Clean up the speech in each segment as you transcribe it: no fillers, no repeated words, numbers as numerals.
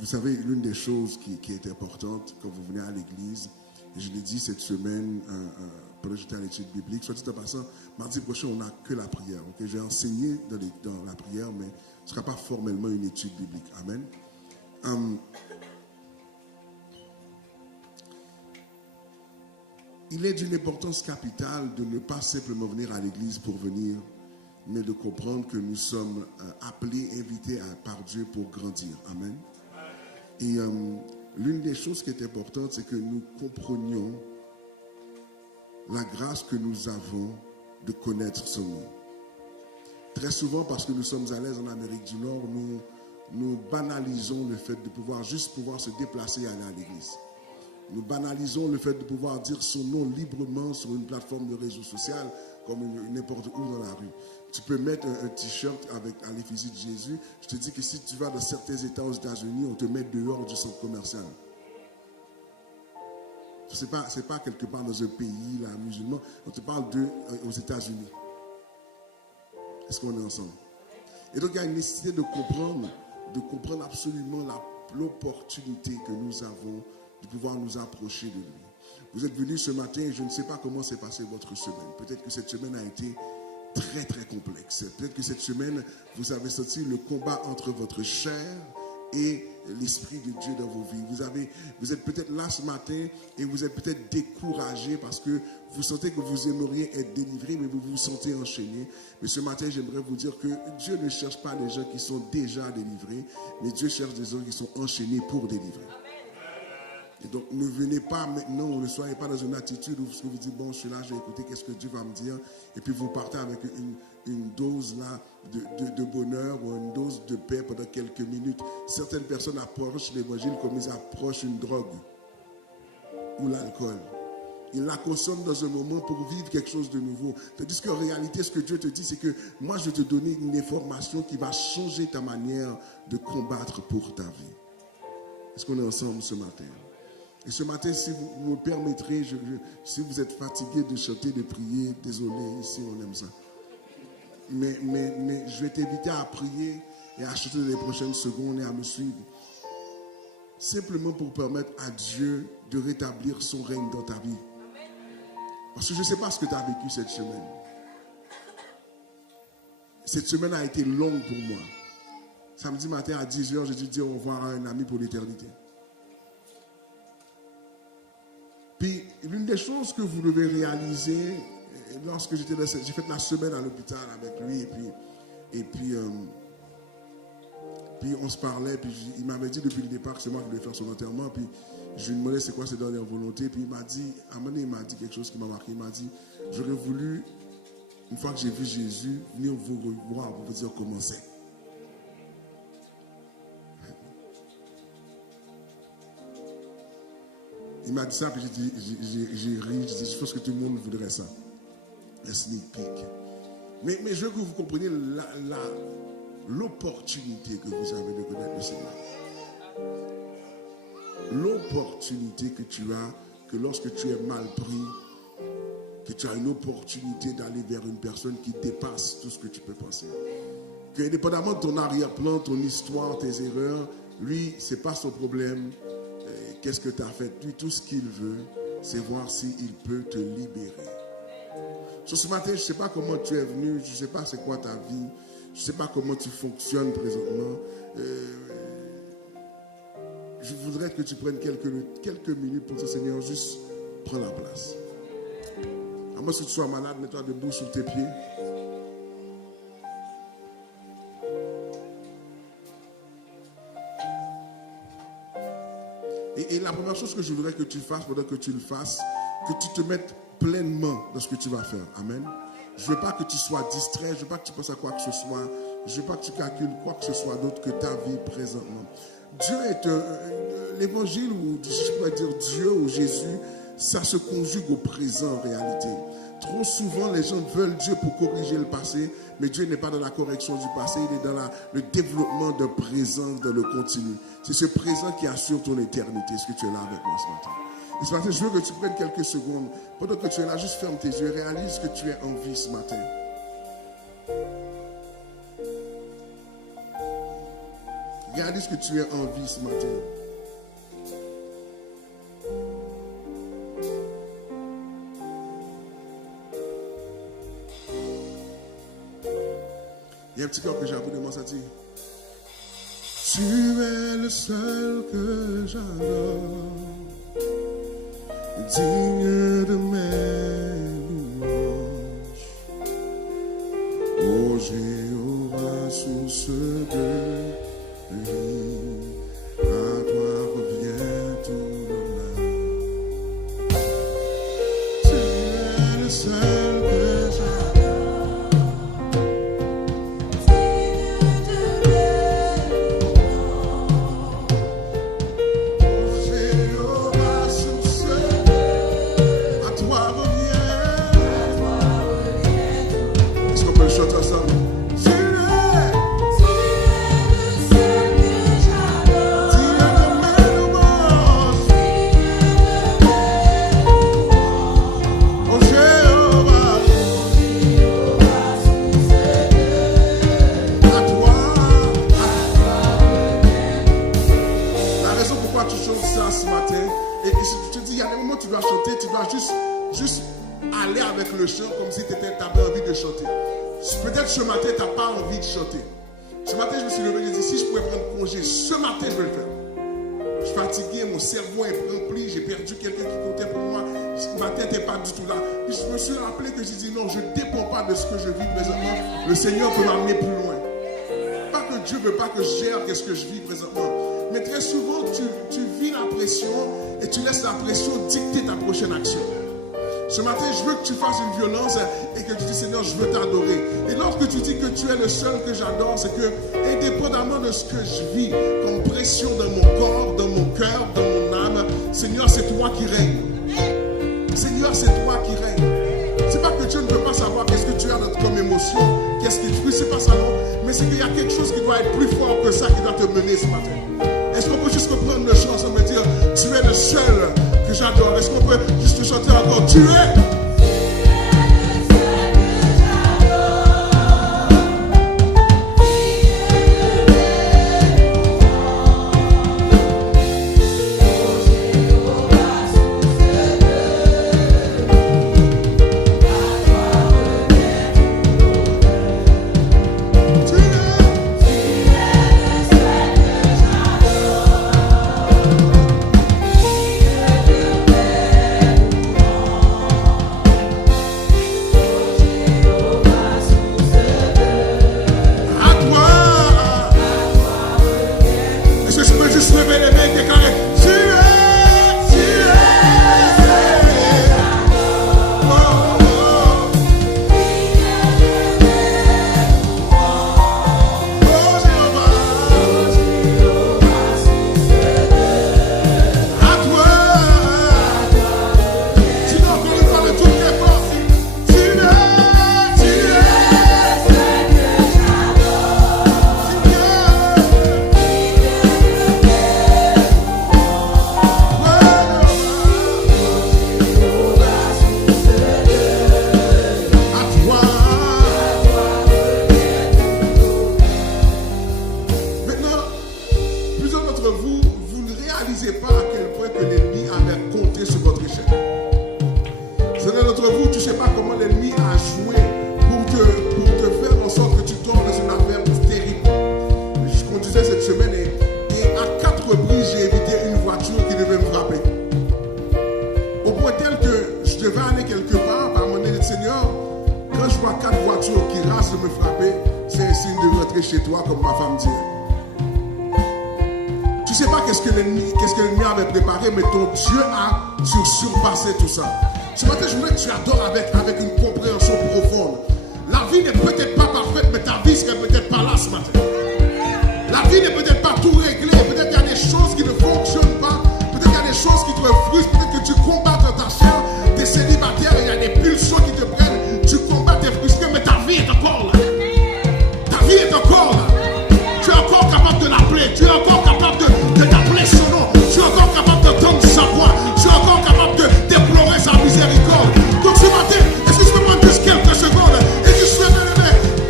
Vous savez, l'une des choses qui est importante quand vous venez à l'église, et je l'ai dit cette semaine, pendant que j'étais à l'étude biblique, soit dit en passant, mardi prochain, on n'a que la prière. Okay? Je vais enseigner dans la prière, mais ce ne sera pas formellement une étude biblique. Amen. Il est d'une importance capitale de ne pas simplement venir à l'église pour venir, mais de comprendre que nous sommes appelés, invités par Dieu pour grandir. Amen. Et l'une des choses qui est importante, c'est que nous comprenions la grâce que nous avons de connaître son nom. Très souvent, parce que nous sommes à l'aise en Amérique du Nord, nous banalisons le fait de pouvoir se déplacer et aller à l'église. Nous banalisons le fait de pouvoir dire son nom librement sur une plateforme de réseau social, comme n'importe où dans la rue. Tu peux mettre un t-shirt à l'effigie de Jésus. Je te dis que si tu vas dans certains États aux États-Unis, on te met dehors du centre commercial. Ce n'est pas quelque part dans un pays là, musulman. On te parle aux États-Unis. Est-ce qu'on est ensemble? Et donc il y a une nécessité de comprendre absolument l'opportunité que nous avons de pouvoir nous approcher de lui. Vous êtes venus ce matin et je ne sais pas comment s'est passée votre semaine. Peut-être que cette semaine a été très très complexe. Peut-être que cette semaine, vous avez senti le combat entre votre chair et l'Esprit de Dieu dans vos vies. Vous êtes peut-être là ce matin et vous êtes peut-être découragé parce que vous sentez que vous aimeriez être délivré, mais vous vous sentez enchaîné. Mais ce matin, j'aimerais vous dire que Dieu ne cherche pas des gens qui sont déjà délivrés, mais Dieu cherche des gens qui sont enchaînés pour délivrer. Et donc, ne venez pas maintenant, ne soyez pas dans une attitude où vous dites, bon, je suis là, je vais écouter qu'est-ce que Dieu va me dire. Et puis, vous partez avec une dose là de bonheur ou une dose de paix pendant quelques minutes. Certaines personnes approchent l'évangile comme ils approchent une drogue ou l'alcool. Ils la consomment dans un moment pour vivre quelque chose de nouveau. Tandis qu'en réalité, ce que Dieu te dit, c'est que moi, je vais te donner une information qui va changer ta manière de combattre pour ta vie. Est-ce qu'on est ensemble ce matin? Et ce matin, si vous me permettrez, si vous êtes fatigué de chanter, de prier, désolé, ici on aime ça. Mais je vais t'inviter à prier et à chanter les prochaines secondes et à me suivre. Simplement pour permettre à Dieu de rétablir son règne dans ta vie. Parce que je ne sais pas ce que tu as vécu cette semaine. Cette semaine a été longue pour moi. Samedi matin à 10h, j'ai dû dire au revoir à un ami pour l'éternité. Puis, l'une des choses que vous devez réaliser, lorsque j'ai fait la semaine à l'hôpital avec lui, et puis on se parlait, puis il m'avait dit depuis le départ que c'est moi qui devais faire son enterrement, puis je lui demandais c'est quoi ses dernières volontés, puis il m'a dit, à un moment donné, il m'a dit quelque chose qui m'a marqué, il m'a dit, j'aurais voulu, une fois que j'ai vu Jésus, venir vous revoir pour vous dire comment c'est. Il m'a dit ça, puis j'ai ri, j'ai dit, je pense que tout le monde voudrait ça. Un sneak peek. Mais je veux que vous compreniez l'opportunité que vous avez de connaître le Seigneur. L'opportunité que tu as, que lorsque tu es mal pris, que tu as une opportunité d'aller vers une personne qui dépasse tout ce que tu peux penser. Que indépendamment de ton arrière-plan, ton histoire, tes erreurs, lui, ce n'est pas son problème. Qu'est-ce que tu as fait? Lui, tout ce qu'il veut, c'est voir s'il peut te libérer. Ce matin, je ne sais pas comment tu es venu, je ne sais pas c'est quoi ta vie, je ne sais pas comment tu fonctionnes présentement. Je voudrais que tu prennes quelques minutes pour te Seigneur, juste prends la place. À moins que tu sois malade, mets-toi debout sur tes pieds. Et la première chose que je voudrais que tu fasses, pendant que tu le fasses, que tu te mettes pleinement dans ce que tu vas faire. Amen. Je ne veux pas que tu sois distrait, je ne veux pas que tu penses à quoi que ce soit, je ne veux pas que tu calcules quoi que ce soit d'autre que ta vie présentement. Dieu est l'évangile, ou je pourrais dire Dieu ou Jésus, ça se conjugue au présent en réalité. Trop souvent, les gens veulent Dieu pour corriger le passé, mais Dieu n'est pas dans la correction du passé, il est dans le développement d'un présent dans le continu. C'est ce présent qui assure ton éternité. Est-ce que tu es là avec moi ce matin? Et ce matin, je veux que tu prennes quelques secondes. Pendant que tu es là, juste ferme tes yeux et réalise que tu es en vie ce matin. Réalise que tu es en vie ce matin. Il y a un petit cœur que j'ai appris de moi, ça dit. Tu es le seul que j'adore, digne de mes louanges. Ô Jéhovah, source de vie, à toi revient tout l'honneur. Tu es le seul que j'adore, digne de mes louanges. Ô Jéhovah, source de vie, à toi revient tout l'honneur. Est-ce qu'on peut le chanter ensemble? Juste aller avec le chant comme si tu avais envie de chanter. Peut-être ce matin, tu n'as pas envie de chanter. Ce matin, je me suis levé et j'ai dit, si je pouvais prendre congé, ce matin, je vais le faire. Je suis fatigué, mon cerveau est rempli, j'ai perdu quelqu'un qui comptait pour moi. Ce matin, tu n'es pas du tout là. Puis je me suis rappelé que j'ai dit, non, je ne dépends pas de ce que je vis présentement. Le Seigneur peut m'amener plus loin. Pas que Dieu ne veut pas que je gère ce que je vis présentement. Mais très souvent, tu vis la pression et tu laisses la pression dicter ta prochaine action. Ce matin, je veux que tu fasses une violence et que tu dis, Seigneur, je veux t'adorer. Et lorsque tu dis que tu es le seul que j'adore, c'est que, indépendamment de ce que je vis, comme pression dans mon corps, dans mon cœur, dans mon âme, Seigneur, c'est toi qui règne. Seigneur, c'est toi qui règne. C'est pas que Dieu ne veut pas savoir qu'est-ce que tu as comme émotion, qu'est-ce qui te fait, c'est pas ça non, mais c'est qu'il y a quelque chose qui doit être plus fort que ça qui doit te mener ce matin. Est-ce qu'on peut juste reprendre le chant et me dire, tu es le seul que j'adore? Est-ce qu'on peut juste chanter encore, tu es?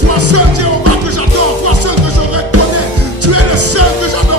Toi seul que j'adore, toi seul que je reconnais, tu es le seul que j'adore.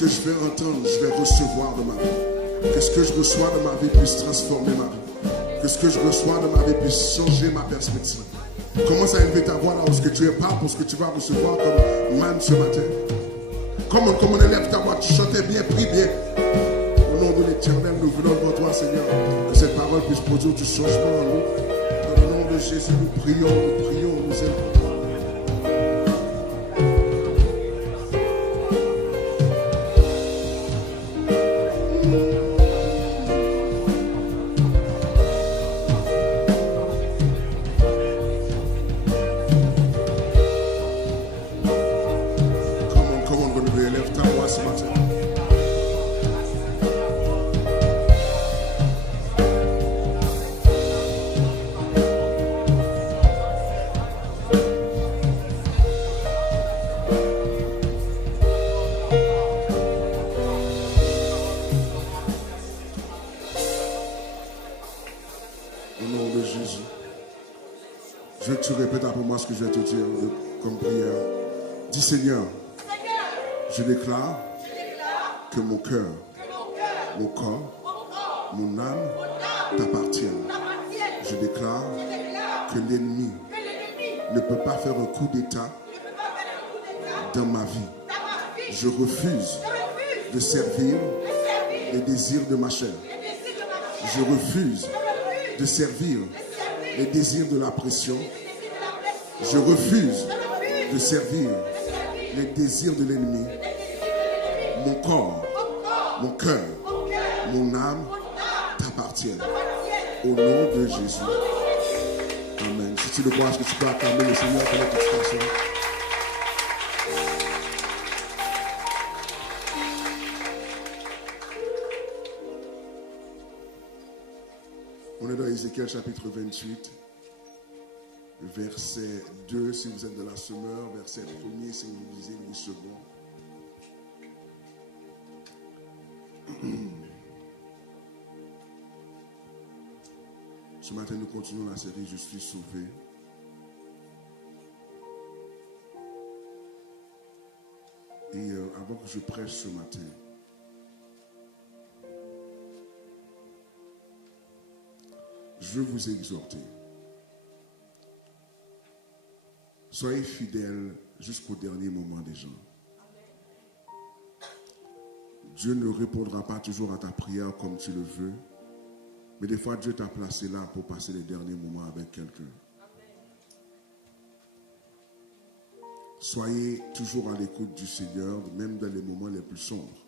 que je vais entendre, je vais recevoir de ma vie. Que ce que je reçois de ma vie puisse transformer ma vie. Que ce que je reçois de ma vie puisse changer ma perspective. Commence à élever ta voix là où ce que tu es pas pour ce que tu vas recevoir comme manne ce matin. Comme on élève ta voix, tu chantais bien, prie bien. Au nom de l'Éternel, nous venons devant toi, Seigneur. Que cette parole puisse produire du changement en nous. Dans le nom de Jésus, nous prions, nous élevons. Ce que je vais te dire comme prière. Dis Seigneur, je déclare que mon cœur, mon corps, mon âme t'appartiennent. Je déclare que l'ennemi ne peut pas faire un coup d'état dans ma vie. Je refuse de servir les désirs de ma chair. Je refuse de servir les désirs de la pression. Je refuse de servir les désirs de l'ennemi. Mon corps, mon cœur, mon âme t'appartiennent. Au nom de Jésus. Amen. Si tu le crois, est-ce que tu peux acclamer le Seigneur pour la petite personne? On est dans Ézéchiel chapitre 28. Verset 2, si vous êtes de la semeur, verset 1er, si vous lisez le second. Ce matin, nous continuons la série Je suis sauvé. Et avant que je prêche ce matin, je veux vous exhorter. Soyez fidèles jusqu'au dernier moment des gens. Dieu ne répondra pas toujours à ta prière comme tu le veux, mais des fois Dieu t'a placé là pour passer les derniers moments avec quelqu'un. Soyez toujours à l'écoute du Seigneur, même dans les moments les plus sombres.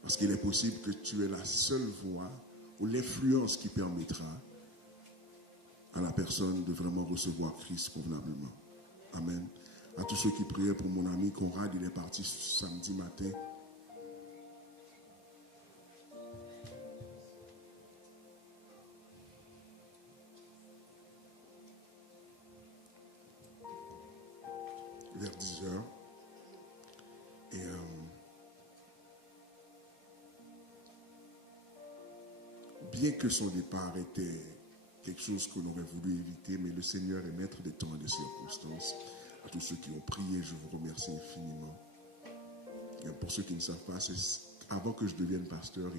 Parce qu'il est possible que tu aies la seule voix ou l'influence qui permettra à la personne de vraiment recevoir Christ convenablement. Amen. À tous ceux qui priaient pour mon ami Conrad, il est parti samedi matin. Vers 10 heures. Et bien que son départ était quelque chose qu'on aurait voulu éviter, mais le Seigneur est maître des temps et des circonstances. À tous ceux qui ont prié, je vous remercie infiniment. Et pour ceux qui ne savent pas, avant que je devienne pasteur,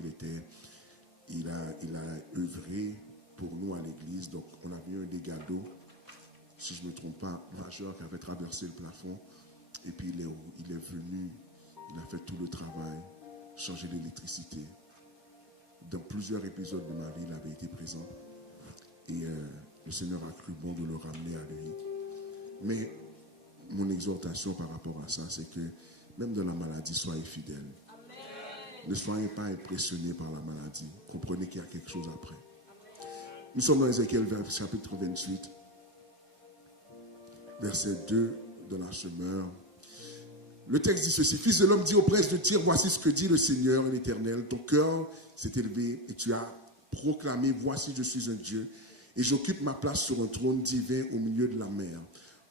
il a œuvré pour nous à l'église. Donc, on avait un dégât d'eau, si je ne me trompe pas, majeur qui avait traversé le plafond. Et puis, il est venu, il a fait tout le travail, changer l'électricité. Dans plusieurs épisodes de ma vie, il avait été présent. Et le Seigneur a cru bon de le ramener à lui. Mais mon exhortation par rapport à ça, c'est que même dans la maladie, soyez fidèles. Amen. Ne soyez pas impressionnés par la maladie. Comprenez qu'il y a quelque chose après. Amen. Nous sommes dans Ézéchiel chapitre 28, verset 2 de la semeur. Le texte dit ceci: Fils de l'homme, dis au prince de Tyr, voici ce que dit le Seigneur l'Éternel. Ton cœur s'est élevé et tu as proclamé, voici je suis un Dieu et j'occupe ma place sur un trône divin au milieu de la mer.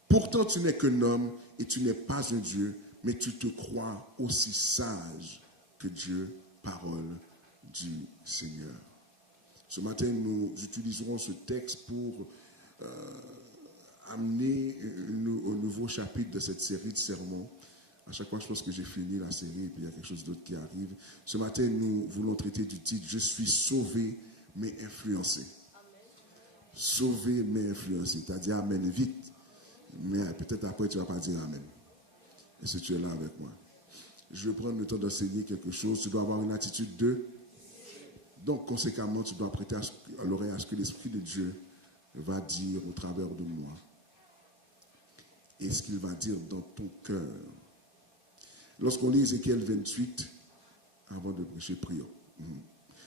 Pourtant tu n'es qu'un homme et tu n'es pas un Dieu, mais tu te crois aussi sage que Dieu, parole du Seigneur. Ce matin, nous utiliserons ce texte pour amener au nouveau chapitre de cette série de sermons À chaque fois, je pense que j'ai fini la série et puis il y a quelque chose d'autre qui arrive. Ce matin, nous voulons traiter du titre « Je suis sauvé, mais influencé ». Sauvé, mais influencé. Tu as dit « Amen » vite, mais peut-être après, tu ne vas pas dire « Amen ». Est-ce que tu es là avec moi? Je vais prendre le temps d'enseigner quelque chose. Tu dois avoir une attitude de... Donc, conséquemment, tu dois prêter à l'oreille à ce que l'Esprit de Dieu va dire au travers de moi. Et ce qu'il va dire dans ton cœur. Lorsqu'on lit Ézéchiel 28, avant de prêcher, prions.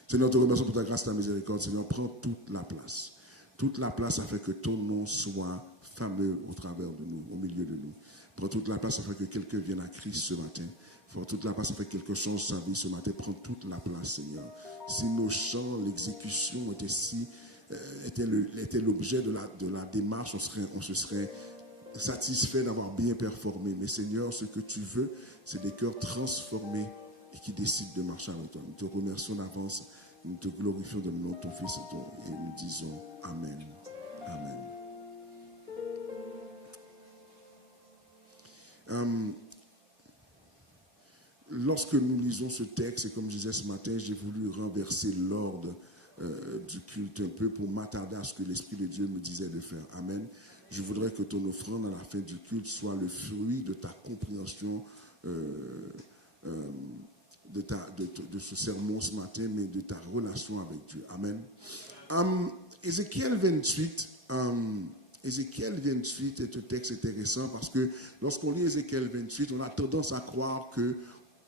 Seigneur, te remercions pour ta grâce et ta miséricorde. Seigneur, prends toute la place. Toute la place afin que ton nom soit fameux au travers de nous, au milieu de nous. Prends toute la place afin que quelqu'un vienne à Christ ce matin. Prends toute la place afin que quelqu'un change sa vie ce matin. Prends toute la place, Seigneur. Si nos chants, l'exécution était l'objet de la démarche, on se serait satisfait d'avoir bien performé. Mais Seigneur, ce que tu veux, c'est des cœurs transformés et qui décident de marcher avec toi. Nous te remercions d'avance, nous te glorifions dans le nom de ton Fils et nous disons Amen. Amen. Lorsque nous lisons ce texte, et comme je disais ce matin, j'ai voulu renverser l'ordre du culte un peu pour m'attarder à ce que l'Esprit de Dieu me disait de faire. Amen. Je voudrais que ton offrande à la fin du culte soit le fruit de ta compréhension de ce sermon ce matin, mais de ta relation avec Dieu. Amen. Ézéchiel 28 est un texte intéressant parce que lorsqu'on lit Ézéchiel 28, on a tendance à croire que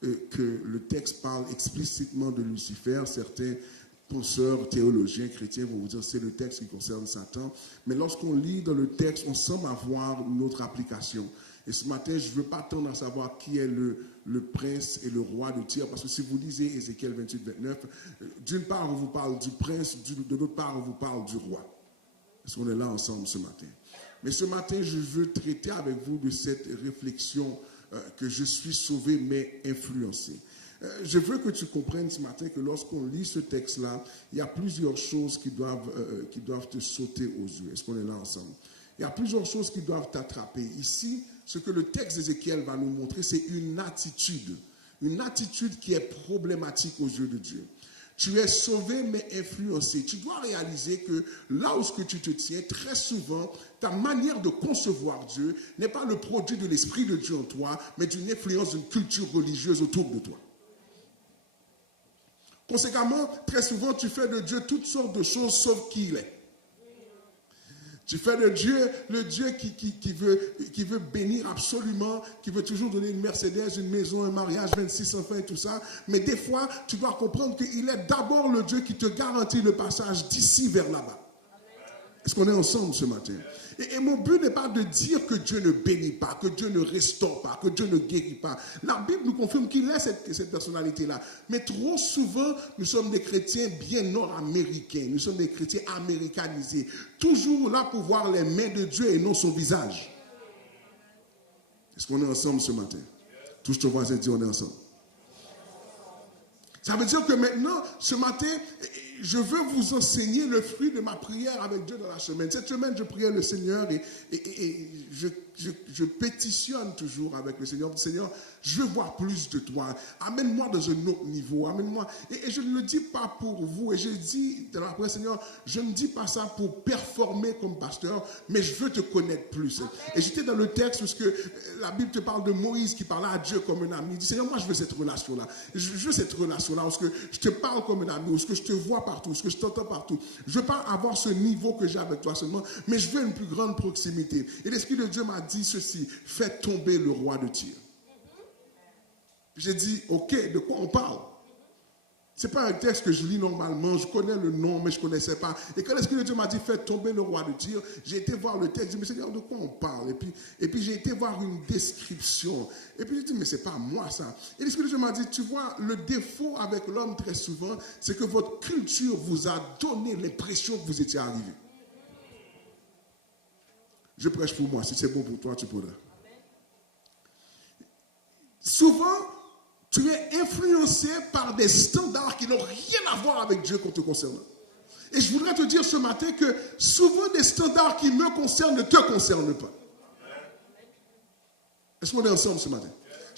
le texte parle explicitement de Lucifer. Certains penseurs, théologiens, chrétiens vont vous dire que c'est le texte qui concerne Satan. Mais lorsqu'on lit dans le texte, on semble avoir une autre application. Et ce matin, je ne veux pas tendre à savoir qui est le prince et le roi de Tyr, parce que si vous lisez Ézéchiel 28, 29, d'une part, on vous parle du prince, de l'autre part, on vous parle du roi. Parce qu'on est là ensemble ce matin. Mais ce matin, je veux traiter avec vous de cette réflexion que je suis sauvé, mais influencé. Je veux que tu comprennes ce matin que lorsqu'on lit ce texte-là, il y a plusieurs choses qui doivent te sauter aux yeux. Est-ce qu'on est là ensemble? Il y a plusieurs choses qui doivent t'attraper. Ici, ce que le texte d'Ézéchiel va nous montrer, c'est une attitude qui est problématique aux yeux de Dieu. Tu es sauvé mais influencé. Tu dois réaliser que là où ce que tu te tiens, très souvent, ta manière de concevoir Dieu n'est pas le produit de l'Esprit de Dieu en toi, mais d'une influence d'une culture religieuse autour de toi. Conséquemment, très souvent, tu fais de Dieu toutes sortes de choses sauf qui il est. Tu fais de Dieu le Dieu qui veut bénir absolument, qui veut toujours donner une Mercedes, une maison, un mariage, 26 enfants et tout ça. Mais des fois, tu dois comprendre qu'il est d'abord le Dieu qui te garantit le passage d'ici vers là-bas. Est-ce qu'on est ensemble ce matin? Et mon but n'est pas de dire que Dieu ne bénit pas, que Dieu ne restaure pas, que Dieu ne guérit pas. La Bible nous confirme qu'il est cette personnalité-là. Mais trop souvent, nous sommes des chrétiens bien nord-américains. Nous sommes des chrétiens américanisés. Toujours là pour voir les mains de Dieu et non son visage. Est-ce qu'on est ensemble ce matin? Touche ton voisin et dis on est ensemble. Ça veut dire que maintenant, ce matin, je veux vous enseigner le fruit de ma prière avec Dieu dans la semaine. Cette semaine, je priais le Seigneur et je pétitionne toujours avec le Seigneur. Seigneur, je veux voir plus de toi. Amène-moi dans un autre niveau. Amène-moi. Et je ne le dis pas pour vous. Et je dis dans la prière, Seigneur, je ne dis pas ça pour performer comme pasteur, mais je veux te connaître plus. Et j'étais dans le texte parce que la Bible te parle de Moïse qui parlait à Dieu comme un ami. Il dit, Seigneur, moi je veux cette relation-là. Je veux cette relation-là parce que je te parle comme un ami, parce que je te vois partout, parce que je t'entends partout. Je ne veux pas avoir ce niveau que j'ai avec toi seulement, mais je veux une plus grande proximité. Et l'Esprit de Dieu m'a dit ceci, fais tomber le roi de Tyr. J'ai dit, ok, de quoi on parle? Ce n'est pas un texte que je lis normalement, je connais le nom, mais je ne connaissais pas. Et quand l'Esprit de Dieu m'a dit, fais tomber le roi de Tyr, j'ai été voir le texte, j'ai dit, mais Seigneur, de quoi on parle? Et puis j'ai été voir une description. Et puis j'ai dit, mais ce n'est pas moi ça. Et l'Esprit de Dieu m'a dit, tu vois, le défaut avec l'homme très souvent, c'est que votre culture vous a donné l'impression que vous étiez arrivé. Je prêche pour moi, si c'est bon pour toi, tu pourras. Souvent, tu es influencé par des standards qui n'ont rien à voir avec Dieu qu'on te concerne. Et je voudrais te dire ce matin que souvent des standards qui me concernent ne te concernent pas. Est-ce qu'on est ensemble ce matin?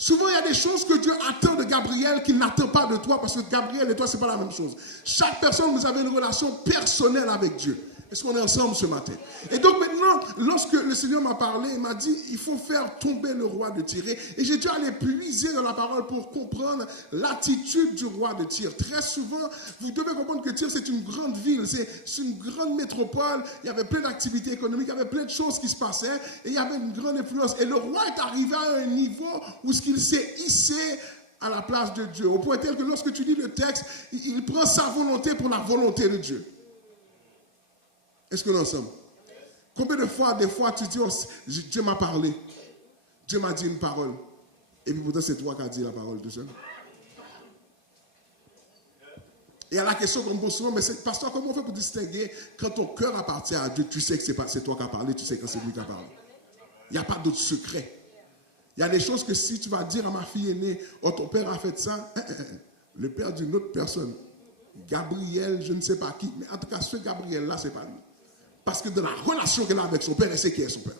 Souvent, il y a des choses que Dieu attend de Gabriel qu'il n'attend pas de toi parce que Gabriel et toi, ce n'est pas la même chose. Chaque personne, vous avez une relation personnelle avec Dieu. Est-ce qu'on est ensemble ce matin? Et donc maintenant, lorsque le Seigneur m'a parlé, il m'a dit, il faut faire tomber le roi de Tyr. Et j'ai dû aller puiser dans la parole pour comprendre l'attitude du roi de Tyr. Très souvent, vous devez comprendre que Tyr, c'est une grande ville, c'est une grande métropole. Il y avait plein d'activités économiques, il y avait plein de choses qui se passaient et il y avait une grande influence. Et le roi est arrivé à un niveau où ce qu'il s'est hissé à la place de Dieu. Au point tel que lorsque tu lis le texte, il prend sa volonté pour la volonté de Dieu. Est-ce que nous sommes? Combien de fois, des fois, tu dis, oh, Dieu m'a parlé, Dieu m'a dit une parole, et puis pourtant c'est toi qui as dit la parole tout seul. Et à la question qu'on me pose souvent, mais pasteur, comment on fait pour distinguer quand ton cœur appartient à Dieu, tu sais que c'est toi qui as parlé, tu sais que c'est lui qui a parlé. Il n'y a pas d'autre secret. Il y a des choses que si tu vas dire à ma fille aînée, oh ton père a fait ça, le père d'une autre personne, Gabriel, je ne sais pas qui, mais en tout cas ce Gabriel-là, ce n'est pas lui. Parce que dans la relation qu'elle a avec son père, elle sait qui est son père.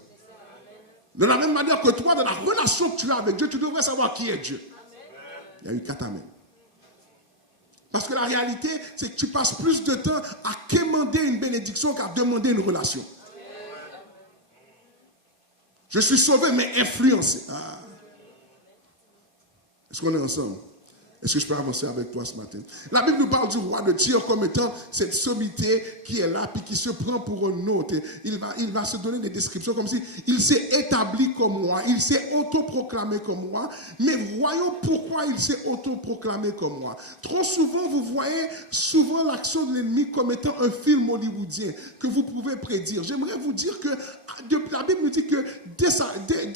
De la même manière que toi, dans la relation que tu as avec Dieu, tu devrais savoir qui est Dieu. Il y a eu 4 amens. Parce que la réalité, c'est que tu passes plus de temps à quémander une bénédiction qu'à demander une relation. Je suis sauvé, mais influencé. Ah. Est-ce qu'on est ensemble? Est-ce que je peux avancer avec toi ce matin? La Bible nous parle du roi de Tyr comme étant cette sommité qui est là, puis qui se prend pour un autre. Il va se donner des descriptions comme si il s'est établi comme moi, il s'est autoproclamé comme moi, mais voyons pourquoi il s'est autoproclamé comme moi. Trop souvent, vous voyez souvent l'action de l'ennemi comme étant un film hollywoodien que vous pouvez prédire. J'aimerais vous dire que la Bible nous dit que dès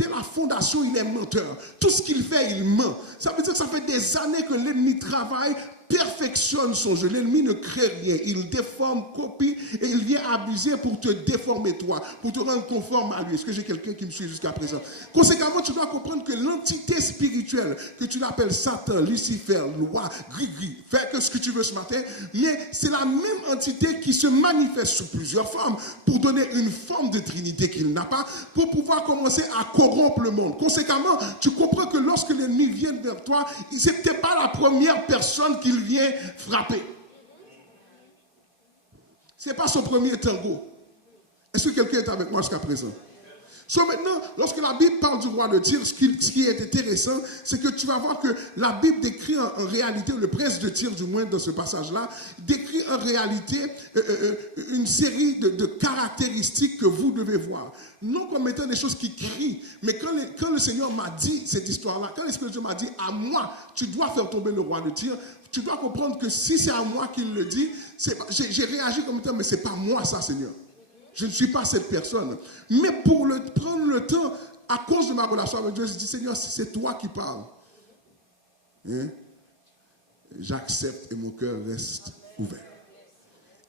la fondation, il est menteur. Tout ce qu'il fait, il ment. Ça veut dire que ça fait des années que l'ennemi travaille, perfectionne son jeu. L'ennemi ne crée rien. Il déforme, copie et il vient abuser pour te déformer toi, pour te rendre conforme à lui. Est-ce que j'ai quelqu'un qui me suit jusqu'à présent? Conséquemment, tu dois comprendre que l'entité spirituelle, que tu l'appelles Satan, Lucifer, loi, gris-gris, fais que ce que tu veux ce matin, mais c'est la même entité qui se manifeste sous plusieurs formes pour donner une forme de trinité qu'il n'a pas, pour pouvoir commencer à corrompre le monde. Conséquemment, tu comprends que lorsque l'ennemi vient vers toi, ce n'était pas la première personne qu'il vient frapper. Ce n'est pas son premier tango. Est-ce que quelqu'un est avec moi jusqu'à présent? Maintenant, lorsque la Bible parle du roi de Tyr, ce qui est intéressant, c'est que tu vas voir que la Bible décrit en réalité, le prince de Tyr, du moins dans ce passage-là, décrit en réalité une série de caractéristiques que vous devez voir. Non comme étant des choses qui crient, mais quand le Seigneur m'a dit cette histoire-là, quand l'Esprit de Dieu m'a dit, à moi, tu dois faire tomber le roi de Tyr, tu dois comprendre que si c'est à moi qu'il le dit, j'ai réagi comme étant, mais ce n'est pas moi ça, Seigneur. Je ne suis pas cette personne. Mais pour prendre le temps, à cause de ma relation avec Dieu, je dis, Seigneur, c'est toi qui parles. Hein? J'accepte et mon cœur reste ouvert.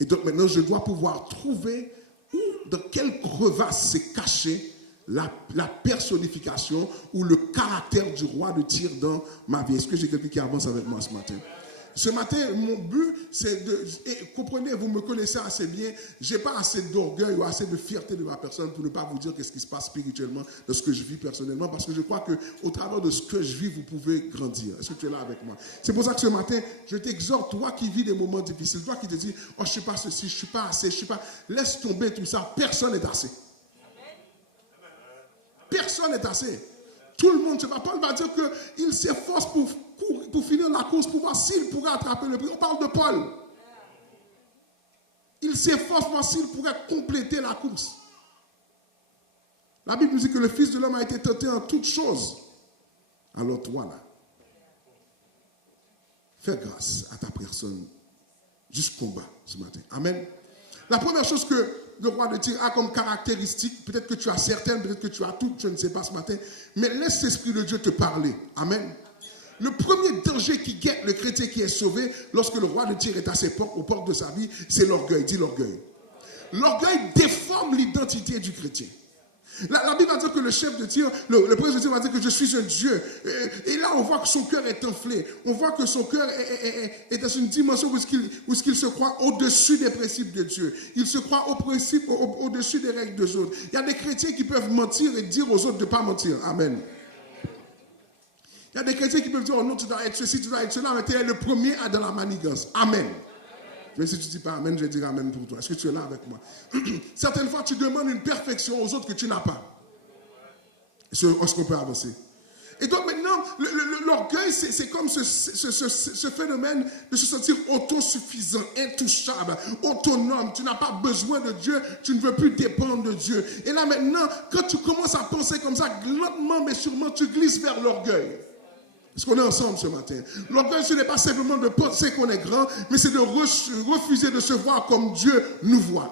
Et donc maintenant, je dois pouvoir trouver dans quelle crevasse s'est cachée la personnification ou le caractère du roi de Tyr dans ma vie. Est-ce que j'ai quelqu'un qui avance avec moi ce matin? Ce matin, mon but, c'est de... Et comprenez, vous me connaissez assez bien, je n'ai pas assez d'orgueil ou assez de fierté de ma personne pour ne pas vous dire qu'est-ce qui se passe spirituellement de ce que je vis personnellement, parce que je crois qu'au travers de ce que je vis, vous pouvez grandir. Est-ce que tu es là avec moi? C'est pour ça que ce matin, je t'exhorte, toi qui vis des moments difficiles, toi qui te dis, oh, je ne suis pas ceci, je ne suis pas assez, je ne suis pas... Laisse tomber tout ça, personne n'est assez. Personne n'est assez. Tout le monde, Paul va dire qu'il s'efforce pour finir la course, pour voir s'il pourrait attraper le prix. On parle de Paul. Il s'efforce pour voir s'il pourrait compléter la course. La Bible nous dit que le Fils de l'homme a été tenté en toutes choses. Alors toi là, fais grâce à ta personne jusqu'au bas ce matin. Amen. La première chose que le roi de Tyr a comme caractéristique, peut-être que tu as certaines, peut-être que tu as toutes, je ne sais pas ce matin, mais laisse l'Esprit de Dieu te parler. Amen. Le premier danger qui guette le chrétien qui est sauvé lorsque le roi de Tyr est à ses portes, aux portes de sa vie, c'est l'orgueil. Dis l'orgueil. L'orgueil déforme l'identité du chrétien. La Bible va dire que le chef de Tyr, le prince de Tyr va dire que je suis un Dieu. Et là, on voit que son cœur est enflé. On voit que son cœur est dans une dimension où ce qu'il se croit au-dessus des principes de Dieu. Il se croit au-dessus des règles des autres. Il y a des chrétiens qui peuvent mentir et dire aux autres de ne pas mentir. Amen. Il y a des chrétiens qui peuvent dire, oh non, tu dois être ceci, tu dois être cela, mais tu es le premier à dans la manigance. Amen. Mais si tu ne dis pas Amen, je vais dire Amen pour toi. Est-ce que tu es là avec moi? Certaines fois, tu demandes une perfection aux autres que tu n'as pas. Est-ce qu'on peut avancer? Et donc maintenant, l'orgueil, c'est comme ce phénomène de se sentir autosuffisant, intouchable, autonome. Tu n'as pas besoin de Dieu, tu ne veux plus dépendre de Dieu. Et là maintenant, quand tu commences à penser comme ça, lentement mais sûrement, tu glisses vers l'orgueil. Est-ce qu'on est ensemble ce matin? L'orgueil, ce n'est pas simplement de penser qu'on est grand, mais c'est de refuser de se voir comme Dieu nous voit.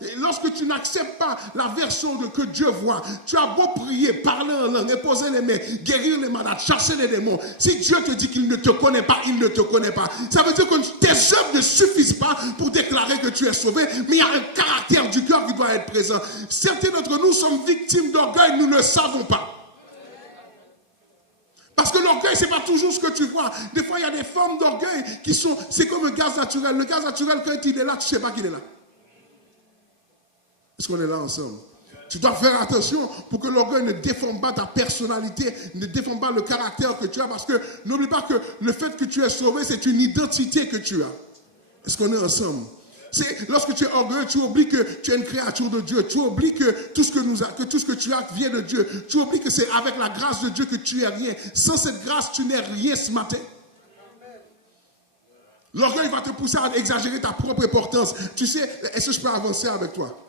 Et lorsque tu n'acceptes pas la version de que Dieu voit, tu as beau prier, parler en langue, imposer les mains, guérir les malades, chasser les démons. Si Dieu te dit qu'il ne te connaît pas, il ne te connaît pas. Ça veut dire que tes œuvres ne suffisent pas pour déclarer que tu es sauvé, mais il y a un caractère du cœur qui doit être présent. Certains d'entre nous sommes victimes d'orgueil, nous ne le savons pas. Parce que l'orgueil, ce n'est pas toujours ce que tu vois. Des fois, il y a des formes d'orgueil qui sont... C'est comme un gaz naturel. Le gaz naturel, quand il est là, tu ne sais pas qu'il est là. Est-ce qu'on est là ensemble? Tu dois faire attention pour que l'orgueil ne déforme pas ta personnalité, ne déforme pas le caractère que tu as. Parce que n'oublie pas que le fait que tu es sauvé, c'est une identité que tu as. Est-ce qu'on est ensemble? C'est lorsque tu es orgueilleux, tu oublies que tu es une créature de Dieu. Tu oublies que tout ce que tu as vient de Dieu. Tu oublies que c'est avec la grâce de Dieu que tu es rien. Sans cette grâce, tu n'es rien ce matin. L'orgueil va te pousser à exagérer ta propre importance. Tu sais, est-ce que je peux avancer avec toi?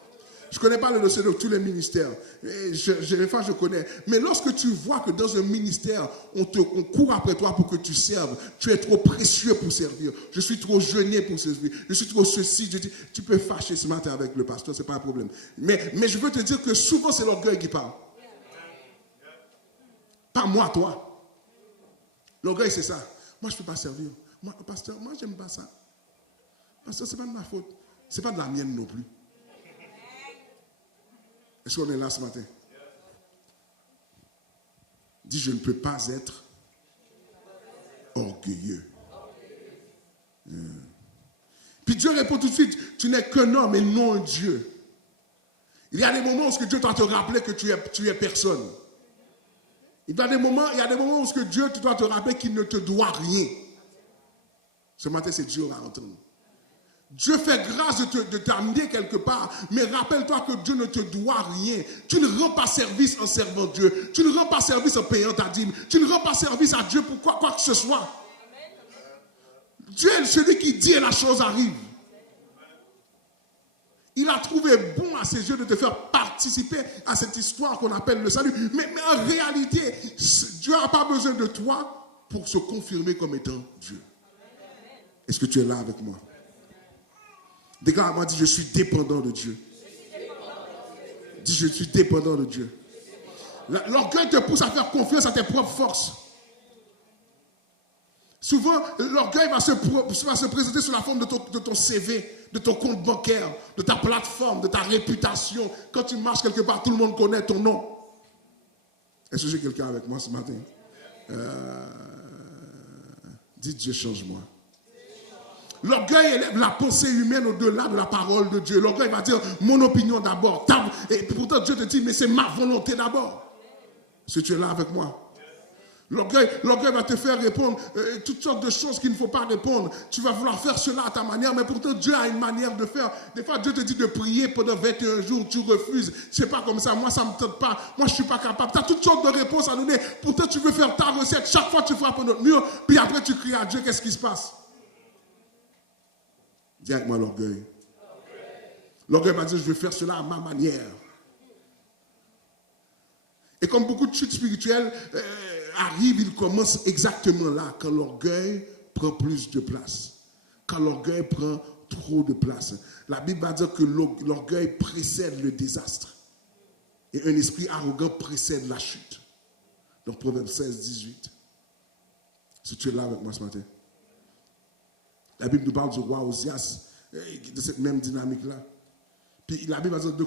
Je ne connais pas le dossier de tous les ministères. Je connais. Mais lorsque tu vois que dans un ministère, on court après toi pour que tu serves, tu es trop précieux pour servir. Je suis trop jeûné pour servir. Je suis trop ceci. Je dis, tu peux fâcher ce matin avec le pasteur, ce n'est pas un problème. Mais je veux te dire que souvent, c'est l'orgueil qui parle. Pas moi, toi. L'orgueil, c'est ça. Moi, je ne peux pas servir. Moi, pasteur, moi, je n'aime pas ça. Pasteur, ce n'est pas de ma faute. Ce n'est pas de la mienne non plus. Est-ce qu'on est là ce matin? Dis, je ne peux pas être orgueilleux. Puis Dieu répond tout de suite, tu n'es qu'un homme et non un Dieu. Il y a des moments où Dieu doit te rappeler que tu es personne. Il y a des moments où Dieu doit te rappeler qu'il ne te doit rien. Ce matin, c'est Dieu à entendre. Dieu fait grâce de t'amener quelque part, mais rappelle-toi que Dieu ne te doit rien. Tu ne rends pas service en servant Dieu. Tu ne rends pas service en payant ta dîme. Tu ne rends pas service à Dieu pour quoi que ce soit. Dieu est celui qui dit et la chose arrive. Il a trouvé bon à ses yeux de te faire participer à cette histoire qu'on appelle le salut. Mais en réalité, Dieu n'a pas besoin de toi pour se confirmer comme étant Dieu. Est-ce que tu es là avec moi? Déclare-moi, dis, je suis dépendant de Dieu. Dis, je suis dépendant de Dieu. L'orgueil te pousse à faire confiance à tes propres forces. Souvent, l'orgueil va se présenter sous la forme de ton CV, de ton compte bancaire, de ta plateforme, de ta réputation. Quand tu marches quelque part, tout le monde connaît ton nom. Est-ce que j'ai quelqu'un avec moi ce matin? Dites, Dieu, change-moi. L'orgueil élève la pensée humaine au-delà de la parole de Dieu. L'orgueil va dire mon opinion d'abord. Et pourtant Dieu te dit mais c'est ma volonté d'abord. Est-ce que tu es là avec moi? L'orgueil va te faire répondre toutes sortes de choses qu'il ne faut pas répondre. Tu vas vouloir faire cela à ta manière, mais pourtant Dieu a une manière de faire. Des fois Dieu te dit de prier pendant 21 jours, tu refuses. C'est pas comme ça, moi ça ne me tente pas, moi je ne suis pas capable. Tu as toutes sortes de réponses à donner. Pourtant tu veux faire ta recette, chaque fois tu frappes notre mur, puis après tu cries à Dieu, qu'est-ce qui se passe? Dis avec moi l'orgueil. L'orgueil va dire, je vais faire cela à ma manière. Et comme beaucoup de chutes spirituelles arrivent, ils commencent exactement là, quand l'orgueil prend plus de place. Quand l'orgueil prend trop de place. La Bible va dire que l'orgueil précède le désastre. Et un esprit arrogant précède la chute. Donc Proverbe 16, 18. Si tu es là avec moi ce matin. La Bible nous parle du roi Osias, de cette même dynamique-là. Puis la Bible va dire 2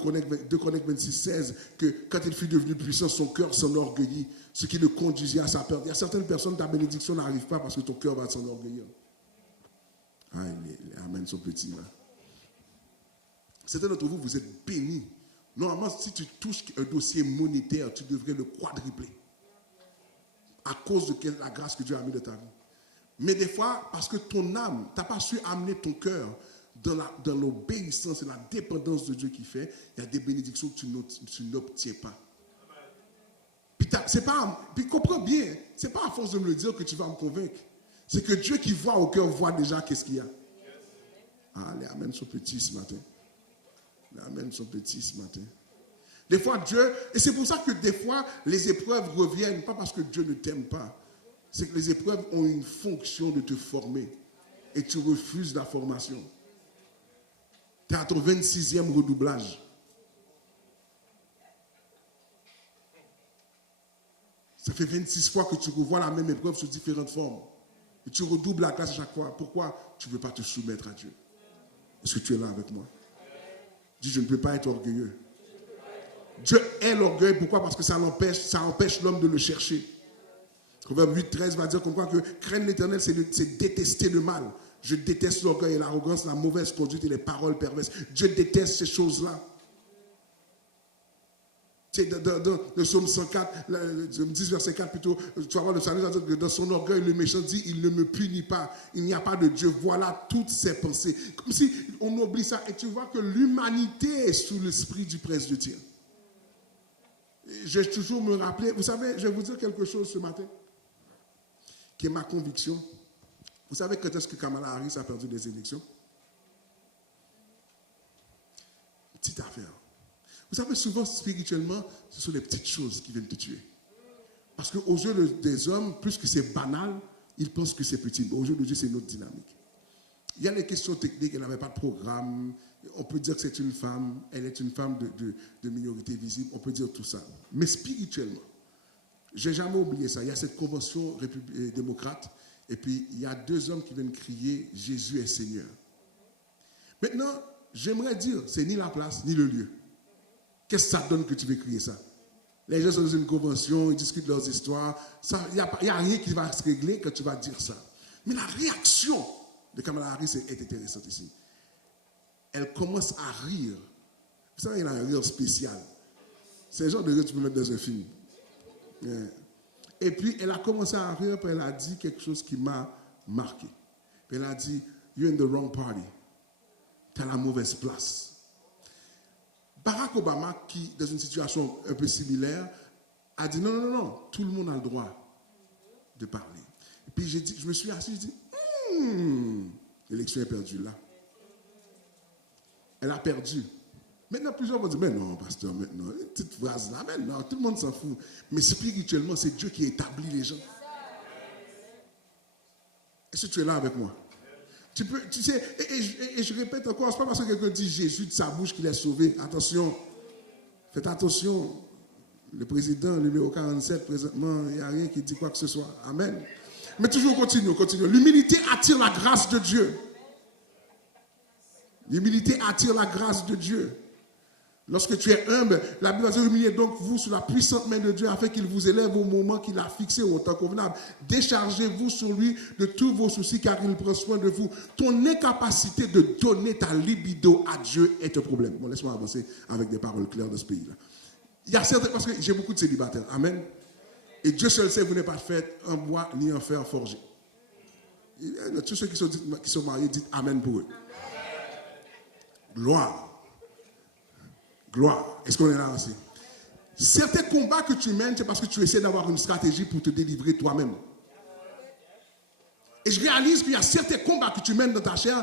Chroniques 26, 16, que quand il fut devenu puissant, son cœur s'enorgueillit, ce qui le conduisit à sa perte. Il y a certaines personnes, ta bénédiction n'arrive pas parce que ton cœur va s'enorgueillir. Ah, les amens sont petits. Là. Certains d'entre vous, vous êtes bénis. Normalement, si tu touches un dossier monétaire, tu devrais le quadrupler. à cause de la grâce que Dieu a mis dans ta vie. Mais des fois, parce que ton âme, tu n'as pas su amener ton cœur dans l'obéissance et la dépendance de Dieu qui fait, il y a des bénédictions que tu n'obtiens pas. Puis comprends bien, ce n'est pas à force de me le dire que tu vas me convaincre. C'est que Dieu qui voit au cœur voit déjà qu'est-ce qu'il y a. Ah, les amens sont petits ce matin. Les amens sont petits ce matin. Des fois, Dieu, et c'est pour ça que des fois, les épreuves reviennent, pas parce que Dieu ne t'aime pas. C'est que les épreuves ont une fonction de te former. Et tu refuses la formation. Tu es à ton 26e redoublage. Ça fait 26 fois que tu revois la même épreuve sous différentes formes. Et tu redoubles la classe à chaque fois. Pourquoi? Tu ne veux pas te soumettre à Dieu. Est-ce que tu es là avec moi? Dis, je ne peux pas être orgueilleux. Dieu est l'orgueil. Pourquoi? Parce que ça empêche l'homme de le chercher. Proverbe 8:13 va dire comme quoi que craindre l'Éternel, c'est détester le mal. Je déteste l'orgueil et l'arrogance, la mauvaise conduite et les paroles perverses. Dieu déteste ces choses-là. Tu sais, dans le psaume 104, le 10 verset 4 plutôt, tu vas voir le psalmiste va dire que dans son orgueil, le méchant dit, il ne me punit pas, il n'y a pas de Dieu. Voilà toutes ses pensées. Comme si on oublie ça. Et tu vois que l'humanité est sous l'esprit du prince de Tyr. Je vais toujours me rappeler, vous savez, je vais vous dire quelque chose ce matin, qui est ma conviction. Vous savez quand est-ce que Kamala Harris a perdu les élections? Petite affaire. Vous savez, souvent, spirituellement, ce sont les petites choses qui viennent te tuer. Parce qu'aux yeux des hommes, plus que c'est banal, ils pensent que c'est petit. Aux yeux de Dieu, c'est une autre dynamique. Il y a les questions techniques, elle n'avait pas de programme. On peut dire que c'est une femme, elle est une femme de minorité visible. On peut dire tout ça. Mais spirituellement, je n'ai jamais oublié ça. Il y a cette convention démocrate, et puis il y a deux hommes qui viennent crier « Jésus est Seigneur ». Maintenant, j'aimerais dire, c'est ni la place, ni le lieu. Qu'est-ce que ça donne que tu veux crier ça? Les gens sont dans une convention, ils discutent leurs histoires. Il n'y a rien qui va se régler quand tu vas dire ça. Mais la réaction de Kamala Harris est intéressante ici. Elle commence à rire. Vous savez, il a un rire spécial. C'est le genre de rire que tu peux mettre dans un film. Yeah. Et puis, elle a commencé à rire, puis elle a dit quelque chose qui m'a marqué. Puis elle a dit, you're in the wrong party. T'es à la mauvaise place. Barack Obama, qui, dans une situation un peu similaire, a dit non, tout le monde a le droit de parler. Et puis je me suis assis, je dis, l'élection est perdue là. Elle a perdu. Maintenant, plusieurs vont dire, mais non, pasteur, maintenant, une petite phrase là, mais non, tout le monde s'en fout. Mais spirituellement, c'est Dieu qui établit les gens. Est-ce que tu es là avec moi? Tu sais, et je répète encore, ce n'est pas parce que quelqu'un dit Jésus de sa bouche qu'il est sauvé. Attention, faites attention. Le président, numéro 47, présentement, il n'y a rien qui dit quoi que ce soit. Amen. Mais toujours continue. L'humilité attire la grâce de Dieu. L'humilité attire la grâce de Dieu. Lorsque tu es humble, la Bible va dire, humiliez donc vous sous la puissante main de Dieu afin qu'il vous élève au moment qu'il a fixé au temps convenable. Déchargez-vous sur lui de tous vos soucis car il prend soin de vous. Ton incapacité de donner ta libido à Dieu est un problème. Bon, laisse-moi avancer avec des paroles claires de ce pays-là. Il y a certains, parce que j'ai beaucoup de célibataires. Amen. Et Dieu seul sait, vous n'êtes pas fait en bois ni en fer forgé. Tous ceux qui sont mariés, dites Amen pour eux. Gloire. Gloire. Est-ce qu'on est là aussi? Certains combats que tu mènes, c'est parce que tu essaies d'avoir une stratégie pour te délivrer toi-même. Et je réalise qu'il y a certains combats que tu mènes dans ta chair,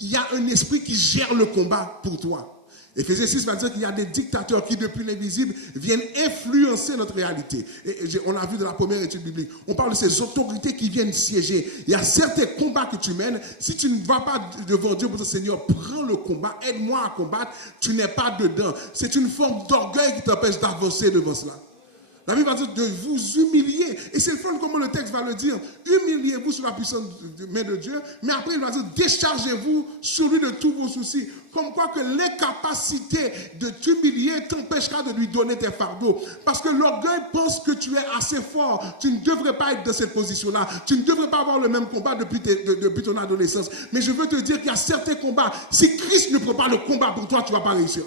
il y a un esprit qui gère le combat pour toi. Éphésiens 6 va dire qu'il y a des dictateurs qui, depuis l'invisible, viennent influencer notre réalité. Et on l'a vu dans la première étude biblique. On parle de ces autorités qui viennent siéger. Il y a certains combats que tu mènes. Si tu ne vas pas devant Dieu pour dire, Seigneur, prends le combat, aide-moi à combattre, tu n'es pas dedans. C'est une forme d'orgueil qui t'empêche d'avancer devant cela. La Bible va dire de vous humilier. Et c'est le fun comment le texte va le dire. Humiliez-vous sous la puissante main de Dieu. Mais après, il va dire déchargez-vous sur lui de tous vos soucis. Comme quoi que l'incapacité de t'humilier t'empêchera de lui donner tes fardeaux. Parce que l'orgueil pense que tu es assez fort. Tu ne devrais pas être dans cette position-là. Tu ne devrais pas avoir le même combat depuis ton adolescence. Mais je veux te dire qu'il y a certains combats. Si Christ ne prend pas le combat pour toi, tu ne vas pas réussir.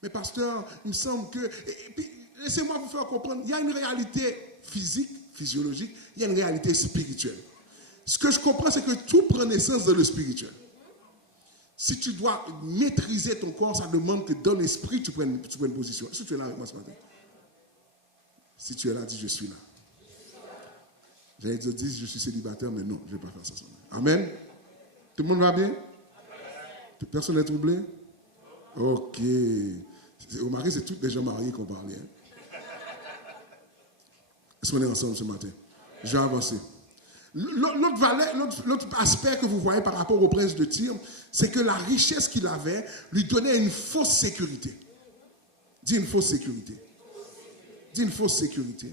Mais pasteur, il me semble que... Et puis, laissez-moi vous faire comprendre, il y a une réalité physique, physiologique, il y a une réalité spirituelle. Ce que je comprends, c'est que tout prend naissance dans le spirituel. Si tu dois maîtriser ton corps, ça demande que dans l'esprit, tu prennes une position. Est-ce que tu es là avec moi ce matin? Si tu es là, dis je suis là. J'allais dire, je suis célibataire, mais non, je ne vais pas faire ça. Amen. Tout le monde va bien? Personne n'est troublé? Ok. Au mari, c'est tous les gens mariés qu'on parlait. Hein? Est-ce qu'on est ensemble ce matin? Je vais avancer. L'autre aspect que vous voyez par rapport au prince de Tyr, c'est que la richesse qu'il avait lui donnait une fausse sécurité. Dis une fausse sécurité. Dis une fausse sécurité.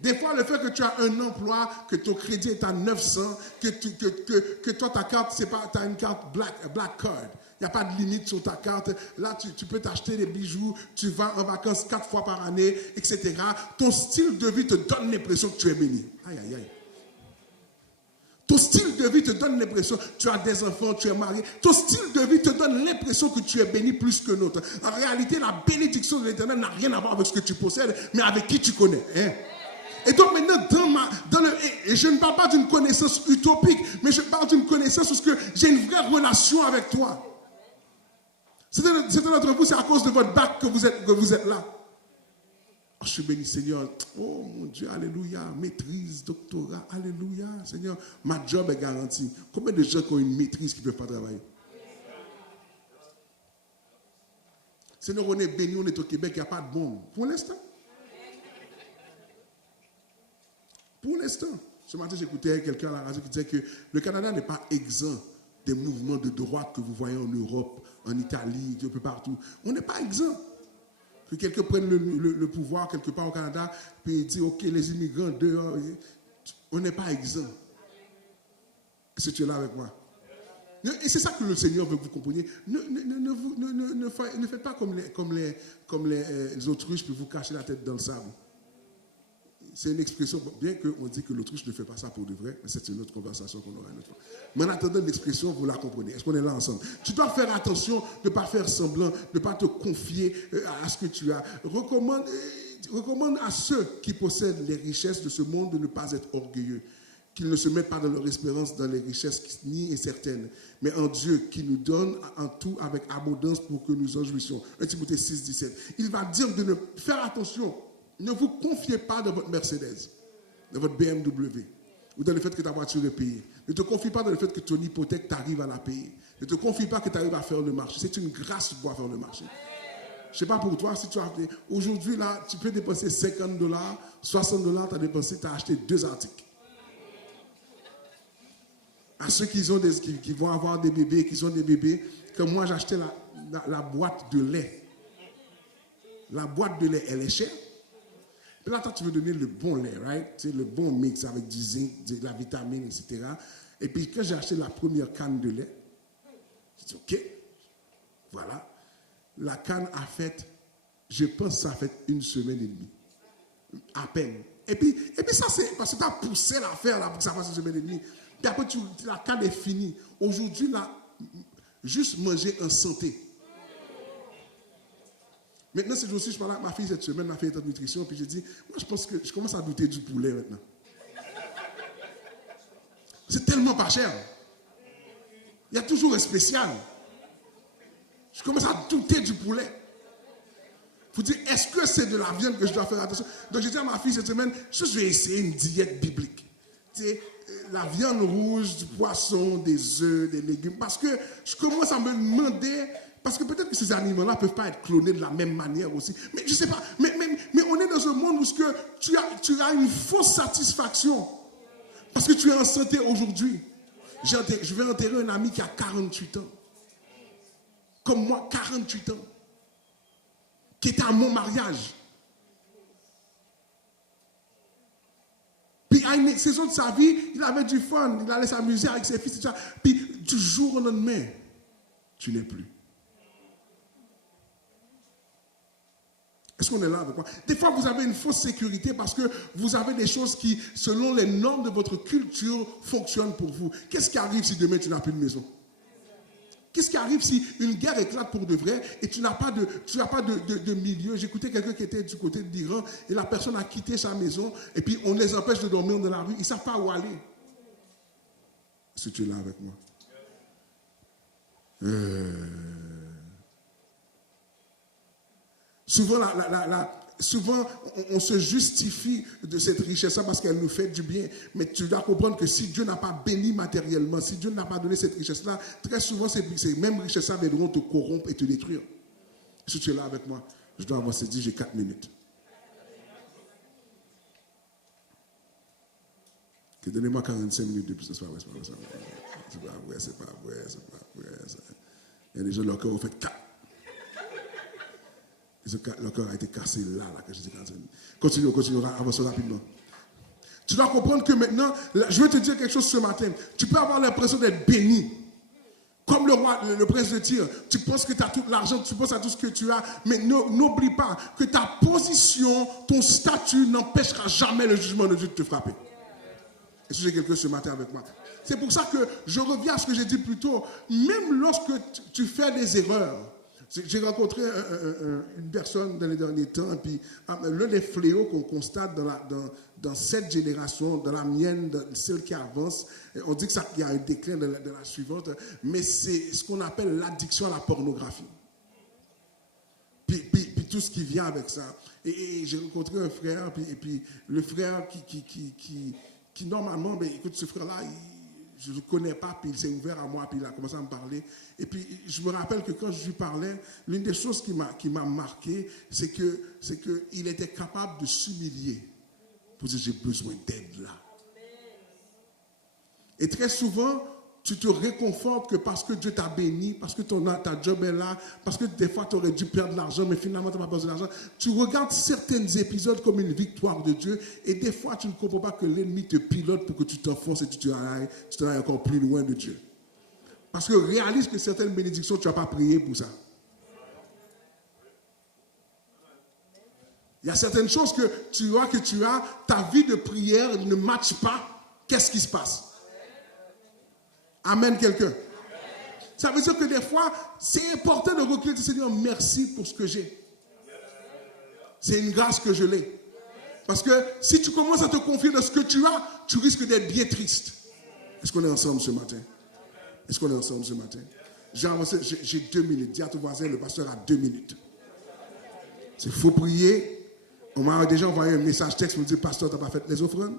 Des fois, le fait que tu as un emploi, que ton crédit est à 900, que toi, ta carte, c'est pas, tu as une carte black card. Il n'y a pas de limite sur ta carte. Là, tu peux t'acheter des bijoux, tu vas en vacances 4 fois par année, etc. Ton style de vie te donne l'impression que tu es béni. Aïe, aïe, aïe. Ton style de vie te donne l'impression que tu as des enfants, tu es marié. Ton style de vie te donne l'impression que tu es béni plus que l'autre. En réalité, la bénédiction de l'Éternel n'a rien à voir avec ce que tu possèdes, mais avec qui tu connais. Hein? Et donc maintenant, et je ne parle pas d'une connaissance utopique, mais je parle d'une connaissance parce que j'ai une vraie relation avec toi. Certains d'entre vous, c'est à cause de votre bac que vous êtes là. Oh, je suis béni, Seigneur. Oh mon Dieu, alléluia. Maîtrise, doctorat, alléluia. Seigneur, ma job est garantie. Combien de gens qui ont une maîtrise qui ne peuvent pas travailler? Seigneur, on est béni, on est au Québec, il n'y a pas de bombe. Pour l'instant. Pour l'instant. Ce matin, j'écoutais quelqu'un à la radio qui disait que le Canada n'est pas exempt des mouvements de droite que vous voyez en Europe, en Italie, un peu partout. On n'est pas exempt. Que quelqu'un prenne le pouvoir quelque part au Canada, puis dit, OK, les immigrants dehors, on n'est pas exempt. Est-ce que tu es là avec moi? Et c'est ça que le Seigneur veut que vous compreniez. Ne faites pas comme les autruches, puis vous cachez la tête dans le sable. C'est une expression, bien qu'on dit que l'autruche ne fait pas ça pour de vrai, mais c'est une autre conversation qu'on aura une autre fois. Mais en attendant l'expression, vous la comprenez. Est-ce qu'on est là ensemble? Tu dois faire attention de ne pas faire semblant, de ne pas te confier à ce que tu as. Recommande à ceux qui possèdent les richesses de ce monde de ne pas être orgueilleux, qu'ils ne se mettent pas dans leur espérance dans les richesses ni incertaines, mais en Dieu qui nous donne en tout avec abondance pour que nous en jouissions. 1 Timothée 6, 17. Il va dire de ne faire attention. Ne vous confiez pas dans votre Mercedes, dans votre BMW, ou dans le fait que ta voiture est payée. Ne te confie pas dans le fait que ton hypothèque, tu arrives à la payer. Ne te confie pas que tu arrives à faire le marché. C'est une grâce de pouvoir faire le marché. Je ne sais pas pour toi, si tu as aujourd'hui, là, tu peux dépenser $50, $60, tu as dépensé, tu as acheté 2 articles. À ceux qui vont avoir des bébés, qui ont des bébés, comme moi, j'ai acheté la boîte de lait. La boîte de lait, elle est chère. Puis là, toi, tu veux donner le bon lait, right? C'est le bon mix avec du zinc, de la vitamine, etc. Et puis, quand j'ai acheté la première canne de lait, j'ai dit, OK, voilà. La canne a fait, je pense que ça a fait 1 semaine et demie. À peine. Et puis ça, c'est parce que tu as poussé l'affaire là pour que ça fasse 1 semaine et demie. Puis après, la canne est finie. Aujourd'hui, là, juste manger en santé. Maintenant, c'est aussi, je parlais avec ma fille cette semaine, ma fille est en nutrition, puis j'ai dit, moi, je pense que je commence à douter du poulet maintenant. C'est tellement pas cher. Il y a toujours un spécial. Je commence à douter du poulet. Il faut dire, est-ce que c'est de la viande que je dois faire attention? Donc, j'ai dit à ma fille cette semaine, je vais essayer une diète biblique. Tu sais, la viande rouge, du poisson, des œufs, des légumes. Parce que je commence à me demander... Parce que peut-être que ces animaux-là ne peuvent pas être clonés de la même manière aussi. Mais je ne sais pas. Mais on est dans un monde où tu as une fausse satisfaction. Parce que tu es en santé aujourd'hui. Je vais enterrer un ami qui a 48 ans. Comme moi, 48 ans. Qui était à mon mariage. Puis à une saison de sa vie, il avait du fun. Il allait s'amuser avec ses fils. Etc. Puis du jour au lendemain, tu n'es plus. Est-ce qu'on est là avec moi? Des fois, vous avez une fausse sécurité parce que vous avez des choses qui, selon les normes de votre culture, fonctionnent pour vous. Qu'est-ce qui arrive si demain tu n'as plus de maison? Qu'est-ce qui arrive si une guerre éclate pour de vrai et tu n'as pas de milieu? J'écoutais quelqu'un qui était du côté de l'Iran et la personne a quitté sa maison et puis on les empêche de dormir dans la rue. Ils ne savent pas où aller. Est-ce que tu es là avec moi? Souvent, on se justifie de cette richesse-là parce qu'elle nous fait du bien. Mais tu dois comprendre que si Dieu n'a pas béni matériellement, si Dieu n'a pas donné cette richesse-là, très souvent, ces mêmes richesses-là viendront te corrompre et te détruire. Si tu es là avec moi, je dois avancer. Dis, j'ai 4 minutes. Donnez-moi 45 minutes de plus. C'est pas vrai. Il y a des gens, leur cœur ont fait 4. Leur cœur a été cassé là quand je dis 45 minutes. Continue, avançons rapidement. Tu dois comprendre que maintenant, je vais te dire quelque chose ce matin. Tu peux avoir l'impression d'être béni. Comme le roi, le prince de Tyr. Tu penses que tu as tout l'argent, tu penses à tout ce que tu as. Mais n'oublie pas que ta position, ton statut n'empêchera jamais le jugement de Dieu de te frapper. Est-ce que j'ai quelqu'un ce matin avec moi? C'est pour ça que je reviens à ce que j'ai dit plus tôt. Même lorsque tu fais des erreurs, j'ai rencontré une personne dans les derniers temps, et puis l'un des fléaux qu'on constate dans cette génération, dans la mienne, dans celle qui avance, on dit qu'il y a un déclin de la suivante, mais c'est ce qu'on appelle l'addiction à la pornographie. Puis tout ce qui vient avec ça. Et j'ai rencontré un frère, et puis le frère qui normalement, ben, écoute, ce frère-là, je ne le connais pas, puis il s'est ouvert à moi, puis il a commencé à me parler. Et puis, je me rappelle que quand je lui parlais, l'une des choses qui m'a marqué, c'est qu'il était capable de s'humilier pour dire, j'ai besoin d'aide là. Et très souvent, tu te réconfortes que parce que Dieu t'a béni, parce que ta job est là, parce que des fois tu aurais dû perdre de l'argent, mais finalement tu n'as pas besoin d'argent. Tu regardes certains épisodes comme une victoire de Dieu, et des fois tu ne comprends pas que l'ennemi te pilote pour que tu t'enfonces et tu ailles encore plus loin de Dieu. Parce que réalise que certaines bénédictions, tu n'as pas prié pour ça. Il y a certaines choses que tu as, ta vie de prière ne matche pas. Qu'est-ce qui se passe? Amen, quelqu'un. Ça veut dire que des fois, c'est important de reculer et de dire, Seigneur, merci pour ce que j'ai. C'est une grâce que je l'ai. Parce que si tu commences à te confier dans ce que tu as, tu risques d'être bien triste. Est-ce qu'on est ensemble ce matin? Est-ce qu'on est ensemble ce matin? J'ai 2 minutes. Dis à ton voisin, le pasteur a 2 minutes. Il faut prier. On m'a déjà envoyé un message texte pour me dire, pasteur, tu n'as pas fait les offrandes?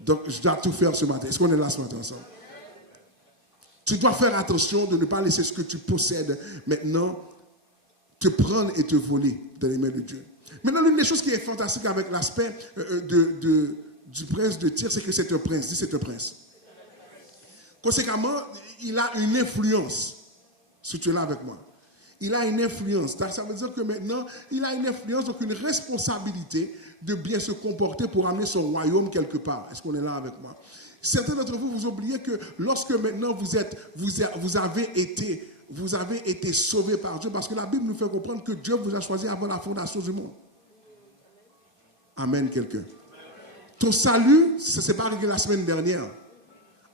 Donc, je dois tout faire ce matin. Est-ce qu'on est là ce matin ensemble? Tu dois faire attention de ne pas laisser ce que tu possèdes maintenant te prendre et te voler dans les mains de Dieu. Maintenant, l'une des choses qui est fantastique avec l'aspect du prince de Tyr, c'est que c'est un prince. Dis, c'est un prince. Conséquemment, il a une influence. Si tu es là avec moi. Il a une influence. Ça veut dire que maintenant, il a une influence, donc une responsabilité de bien se comporter pour amener son royaume quelque part. Est-ce qu'on est là avec moi? Certains d'entre vous, vous oubliez que lorsque maintenant vous avez été sauvés par Dieu, parce que la Bible nous fait comprendre que Dieu vous a choisi avant la fondation du monde. Amen, quelqu'un. Ton salut, ça ne s'est pas arrivé la semaine dernière.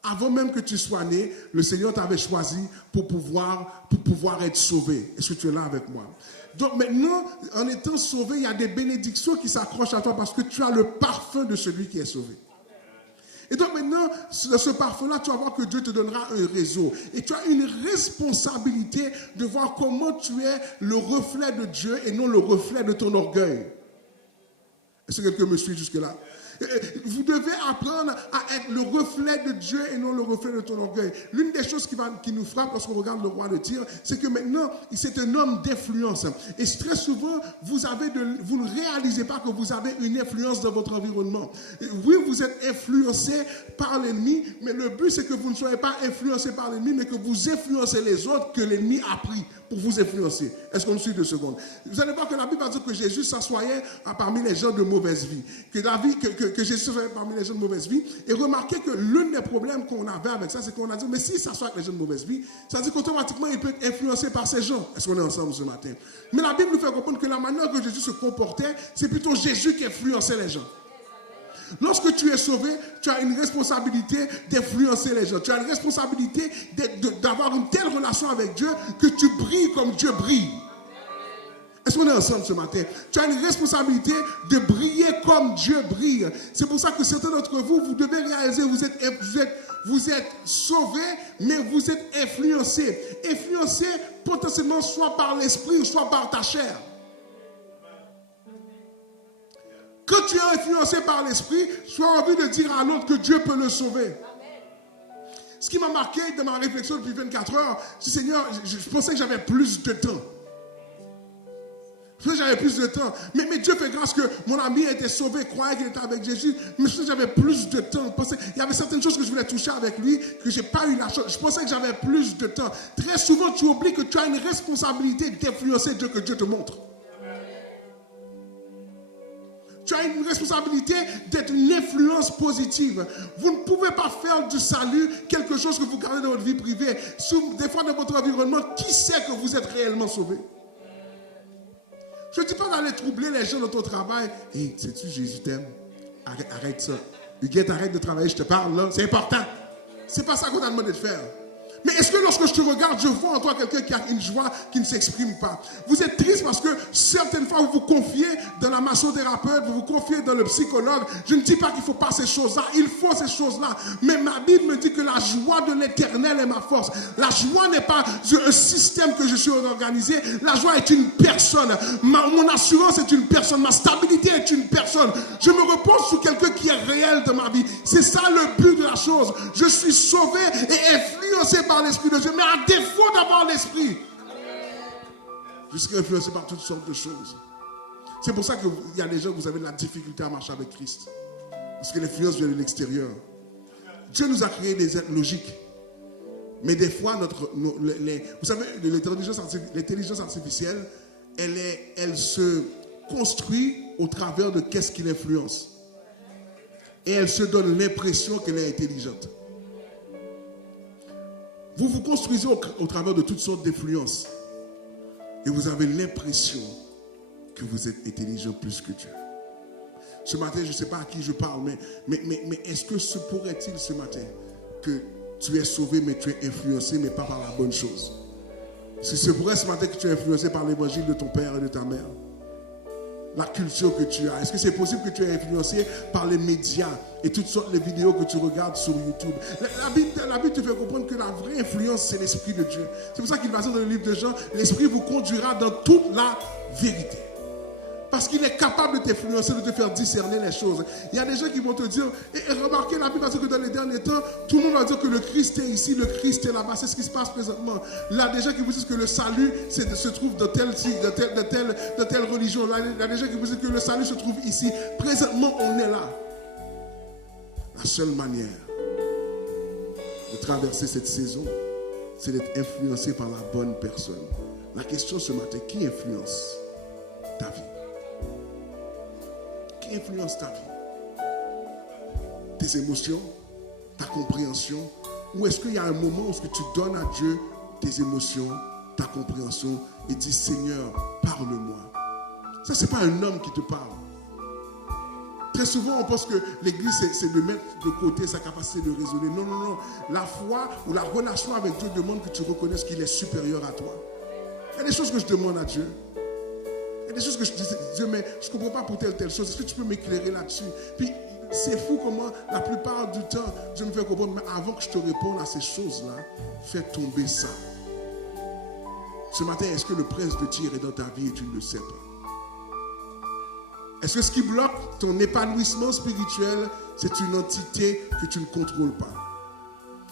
Avant même que tu sois né, le Seigneur t'avait choisi pour pouvoir être sauvé. Est-ce que tu es là avec moi? Donc maintenant, en étant sauvé, il y a des bénédictions qui s'accrochent à toi parce que tu as le parfum de celui qui est sauvé. Et donc maintenant, dans ce parfum-là, tu vas voir que Dieu te donnera un réseau. Et tu as une responsabilité de voir comment tu es le reflet de Dieu et non le reflet de ton orgueil. Est-ce que quelqu'un me suit jusque-là? Vous devez apprendre à être le reflet de Dieu et non le reflet de ton orgueil. L'une des choses qui nous frappe lorsqu'on regarde le roi de Tyr, c'est que maintenant, c'est un homme d'influence. Et très souvent, vous ne réalisez pas que vous avez une influence dans votre environnement. Oui, vous êtes influencé par l'ennemi, mais le but, c'est que vous ne soyez pas influencé par l'ennemi, mais que vous influencez les autres que l'ennemi a pris pour vous influencer. Est-ce qu'on me suit 2 secondes? Vous allez voir que la Bible va dire que Jésus s'assoyait parmi les gens de mauvaise vie. Que Jésus s'assoyait parmi les gens de mauvaise vie. Et remarquez que l'un des problèmes qu'on avait avec ça, c'est qu'on a dit, mais s'il s'assoit avec les gens de mauvaise vie, ça veut dire qu'automatiquement, il peut être influencé par ces gens. Est-ce qu'on est ensemble ce matin? Mais la Bible nous fait comprendre que la manière que Jésus se comportait, c'est plutôt Jésus qui influençait les gens. Lorsque tu es sauvé, tu as une responsabilité d'influencer les gens. Tu as une responsabilité d'avoir une telle relation avec Dieu que tu brilles comme Dieu brille. Est-ce qu'on est ensemble ce matin? Tu as une responsabilité de briller comme Dieu brille. C'est pour ça que certains d'entre vous, vous devez réaliser, vous êtes sauvés, mais vous êtes influencés. Influencés potentiellement soit par l'esprit ou soit par ta chair. Quand tu es influencé par l'esprit, tu as envie de dire à l'autre que Dieu peut le sauver. Ce qui m'a marqué dans ma réflexion depuis 24 heures, c'est Seigneur, je pensais que j'avais plus de temps. J'avais plus de temps. Mais Dieu fait grâce que mon ami a été sauvé, croyait qu'il était avec Jésus. Mais j'avais plus de temps. Il y avait certaines choses que je voulais toucher avec lui, que je n'ai pas eu la chance. Je pensais que j'avais plus de temps. Très souvent, tu oublies que tu as une responsabilité d'influencer Dieu, que Dieu te montre. Tu as une responsabilité d'être une influence positive. Vous ne pouvez pas faire du salut quelque chose que vous gardez dans votre vie privée. Des fois, dans votre environnement, qui sait que vous êtes réellement sauvé? Je ne dis pas d'aller troubler les gens dans ton travail. Hey, sais-tu, Jésus t'aime. Arrête ça. Huguette, arrête de travailler, je te parle là. C'est important. C'est pas ça qu'on t'a demandé de faire. Mais est-ce que lorsque je te regarde, je vois en toi quelqu'un qui a une joie qui ne s'exprime pas? Vous êtes triste parce que certaines fois, vous vous confiez dans la massothérapeute, vous vous confiez dans le psychologue. Je ne dis pas qu'il ne faut pas ces choses-là. Il faut ces choses-là. Mais ma Bible me dit que la joie de l'Éternel est ma force. La joie n'est pas un système que je suis organisé. La joie est une personne. Mon assurance est une personne. Ma stabilité est une personne. Je me repose sur quelqu'un qui est réel dans ma vie. C'est ça le but de la chose. Je suis sauvé et influencé par l'Esprit de Dieu, mais à défaut d'avoir l'Esprit, je serai influencé par toutes sortes de choses. C'est pour ça qu'il y a des gens que vous avez de la difficulté à marcher avec Christ. Parce que l'influence vient de l'extérieur. Dieu nous a créé des êtres logiques. Mais des fois, vous savez, l'intelligence artificielle, elle se construit au travers de qu'est-ce qui l'influence. Et elle se donne l'impression qu'elle est intelligente. Vous vous construisez au travers de toutes sortes d'influences. Et vous avez l'impression que vous êtes intelligent plus que Dieu. Ce matin, je ne sais pas à qui je parle, mais est-ce que se pourrait-il ce matin que tu es sauvé, mais tu es influencé, mais pas par la bonne chose? Est-ce que ce pourrait ce matin que tu es influencé par l'évangile de ton père et de ta mère? La culture que tu as. Est-ce que c'est possible que tu es influencé par les médias et toutes sortes de vidéos que tu regardes sur YouTube? La Bible te fait comprendre que la vraie influence, c'est l'Esprit de Dieu. C'est pour ça qu'il va dire dans le livre de Jean, l'Esprit vous conduira dans toute la vérité. Parce qu'il est capable de t'influencer, de te faire discerner les choses. Il y a des gens qui vont te dire, et remarquez, la Bible va dire que dans les derniers temps, tout le monde va dire que le Christ est ici, le Christ est là-bas. C'est ce qui se passe présentement. Là, des gens qui vous disent que le salut se trouve dans telle religion. Là, il y a des gens qui vous disent que le salut se trouve ici. Présentement, on est là. La seule manière de traverser cette saison, c'est d'être influencé par la bonne personne. La question ce matin, qui influence ta vie? Qui influence ta vie? Tes émotions, ta compréhension? Ou est-ce qu'il y a un moment où tu donnes à Dieu tes émotions, ta compréhension et dis Seigneur, parle-moi? Ça, ce n'est pas un homme qui te parle. Très souvent, on pense que l'Église, c'est de mettre de côté sa capacité de raisonner. Non, non, non. La foi ou la relation avec Dieu demande que tu reconnaisses qu'il est supérieur à toi. Il y a des choses que je demande à Dieu. Il y a des choses que je dis, Dieu, mais je ne comprends pas pour telle chose. Est-ce que tu peux m'éclairer là-dessus? Puis, c'est fou comment, la plupart du temps, Dieu me fait comprendre, mais avant que je te réponde à ces choses-là, fais tomber ça. Ce matin, est-ce que le prince de Tyr est dans ta vie et tu ne le sais pas? Est-ce que ce qui bloque ton épanouissement spirituel, c'est une entité que tu ne contrôles pas?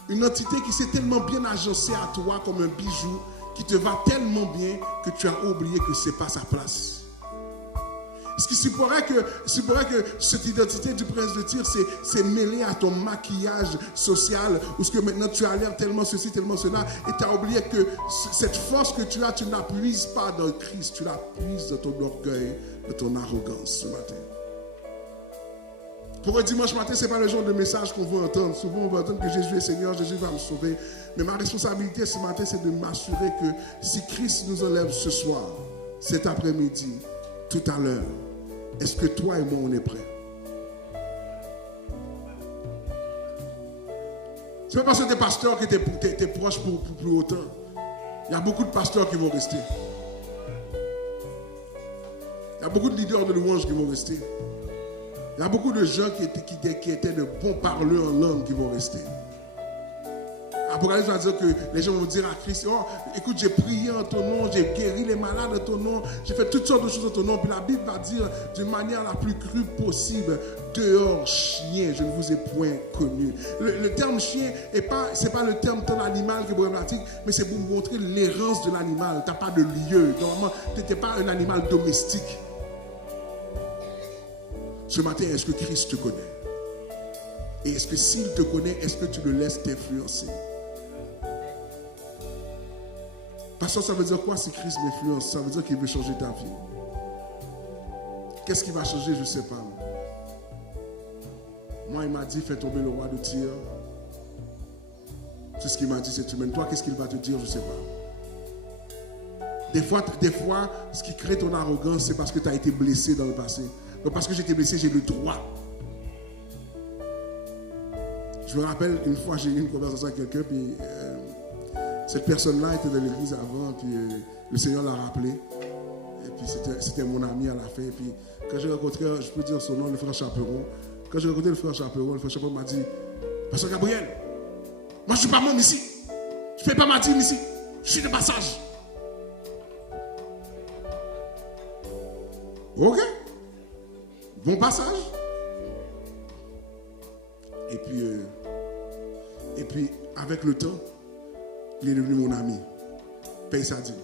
Une entité qui s'est tellement bien agencée à toi comme un bijou, qui te va tellement bien que tu as oublié que ce n'est pas sa place. Est-ce qu'il se pourrait que cette identité du prince de Tyr c'est mêlé à ton maquillage social, ou ce que maintenant tu as l'air tellement ceci, tellement cela, et tu as oublié que cette force que tu as, tu ne la puises pas dans Christ, tu la puises dans ton orgueil, dans ton arrogance ce matin. Pour un dimanche matin, ce n'est pas le genre de message qu'on veut entendre. Souvent, on va entendre que Jésus est Seigneur, Jésus va me sauver. Mais ma responsabilité ce matin, c'est de m'assurer que si Christ nous enlève ce soir, cet après-midi, tout à l'heure, est-ce que toi et moi, on est prêts? Ce n'est pas parce que tu es pasteur que tu es proche pour plus longtemps. Il y a beaucoup de pasteurs qui vont rester. Il y a beaucoup de leaders de louanges qui vont rester. Il y a beaucoup de gens qui étaient de bons parleurs en langue qui vont rester. Apocalypse va dire que les gens vont dire à Christ, oh, écoute, j'ai prié en ton nom, j'ai guéri les malades en ton nom, j'ai fait toutes sortes de choses en ton nom. Puis la Bible va dire d'une manière la plus crue possible, dehors, chien, je ne vous ai point connu. Le terme chien, ce n'est pas le terme ton animal qui est problématique, mais c'est pour montrer l'errance de l'animal. Tu n'as pas de lieu. Normalement, tu n'étais pas un animal domestique. Ce matin, est-ce que Christ te connaît? Et est-ce que s'il te connaît, est-ce que tu le laisses t'influencer? Parce que ça veut dire quoi si Christ m'influence? Ça veut dire qu'il veut changer ta vie. Qu'est-ce qui va changer? Je ne sais pas. Moi, il m'a dit, fais tomber le roi de Tyr. C'est ce qu'il m'a dit cette semaine. Toi, qu'est-ce qu'il va te dire? Je ne sais pas. Des fois, ce qui crée ton arrogance, c'est parce que tu as été blessé dans le passé. Donc, parce que j'ai été blessé, j'ai le droit. Je me rappelle, une fois, j'ai eu une conversation avec quelqu'un, puis cette personne-là était dans l'église avant, puis le Seigneur l'a rappelé. Et puis c'était mon ami à la fin. Et puis quand j'ai rencontré, je peux dire son nom, le frère Chaperon. Quand j'ai rencontré le frère Chaperon m'a dit, Pasteur Gabriel, moi je ne suis pas membre ici. Je ne fais pas ma dîme ici. Je suis de passage. Ok. Bon passage. Et puis, avec le temps, il est devenu mon ami. Paye sa dîme.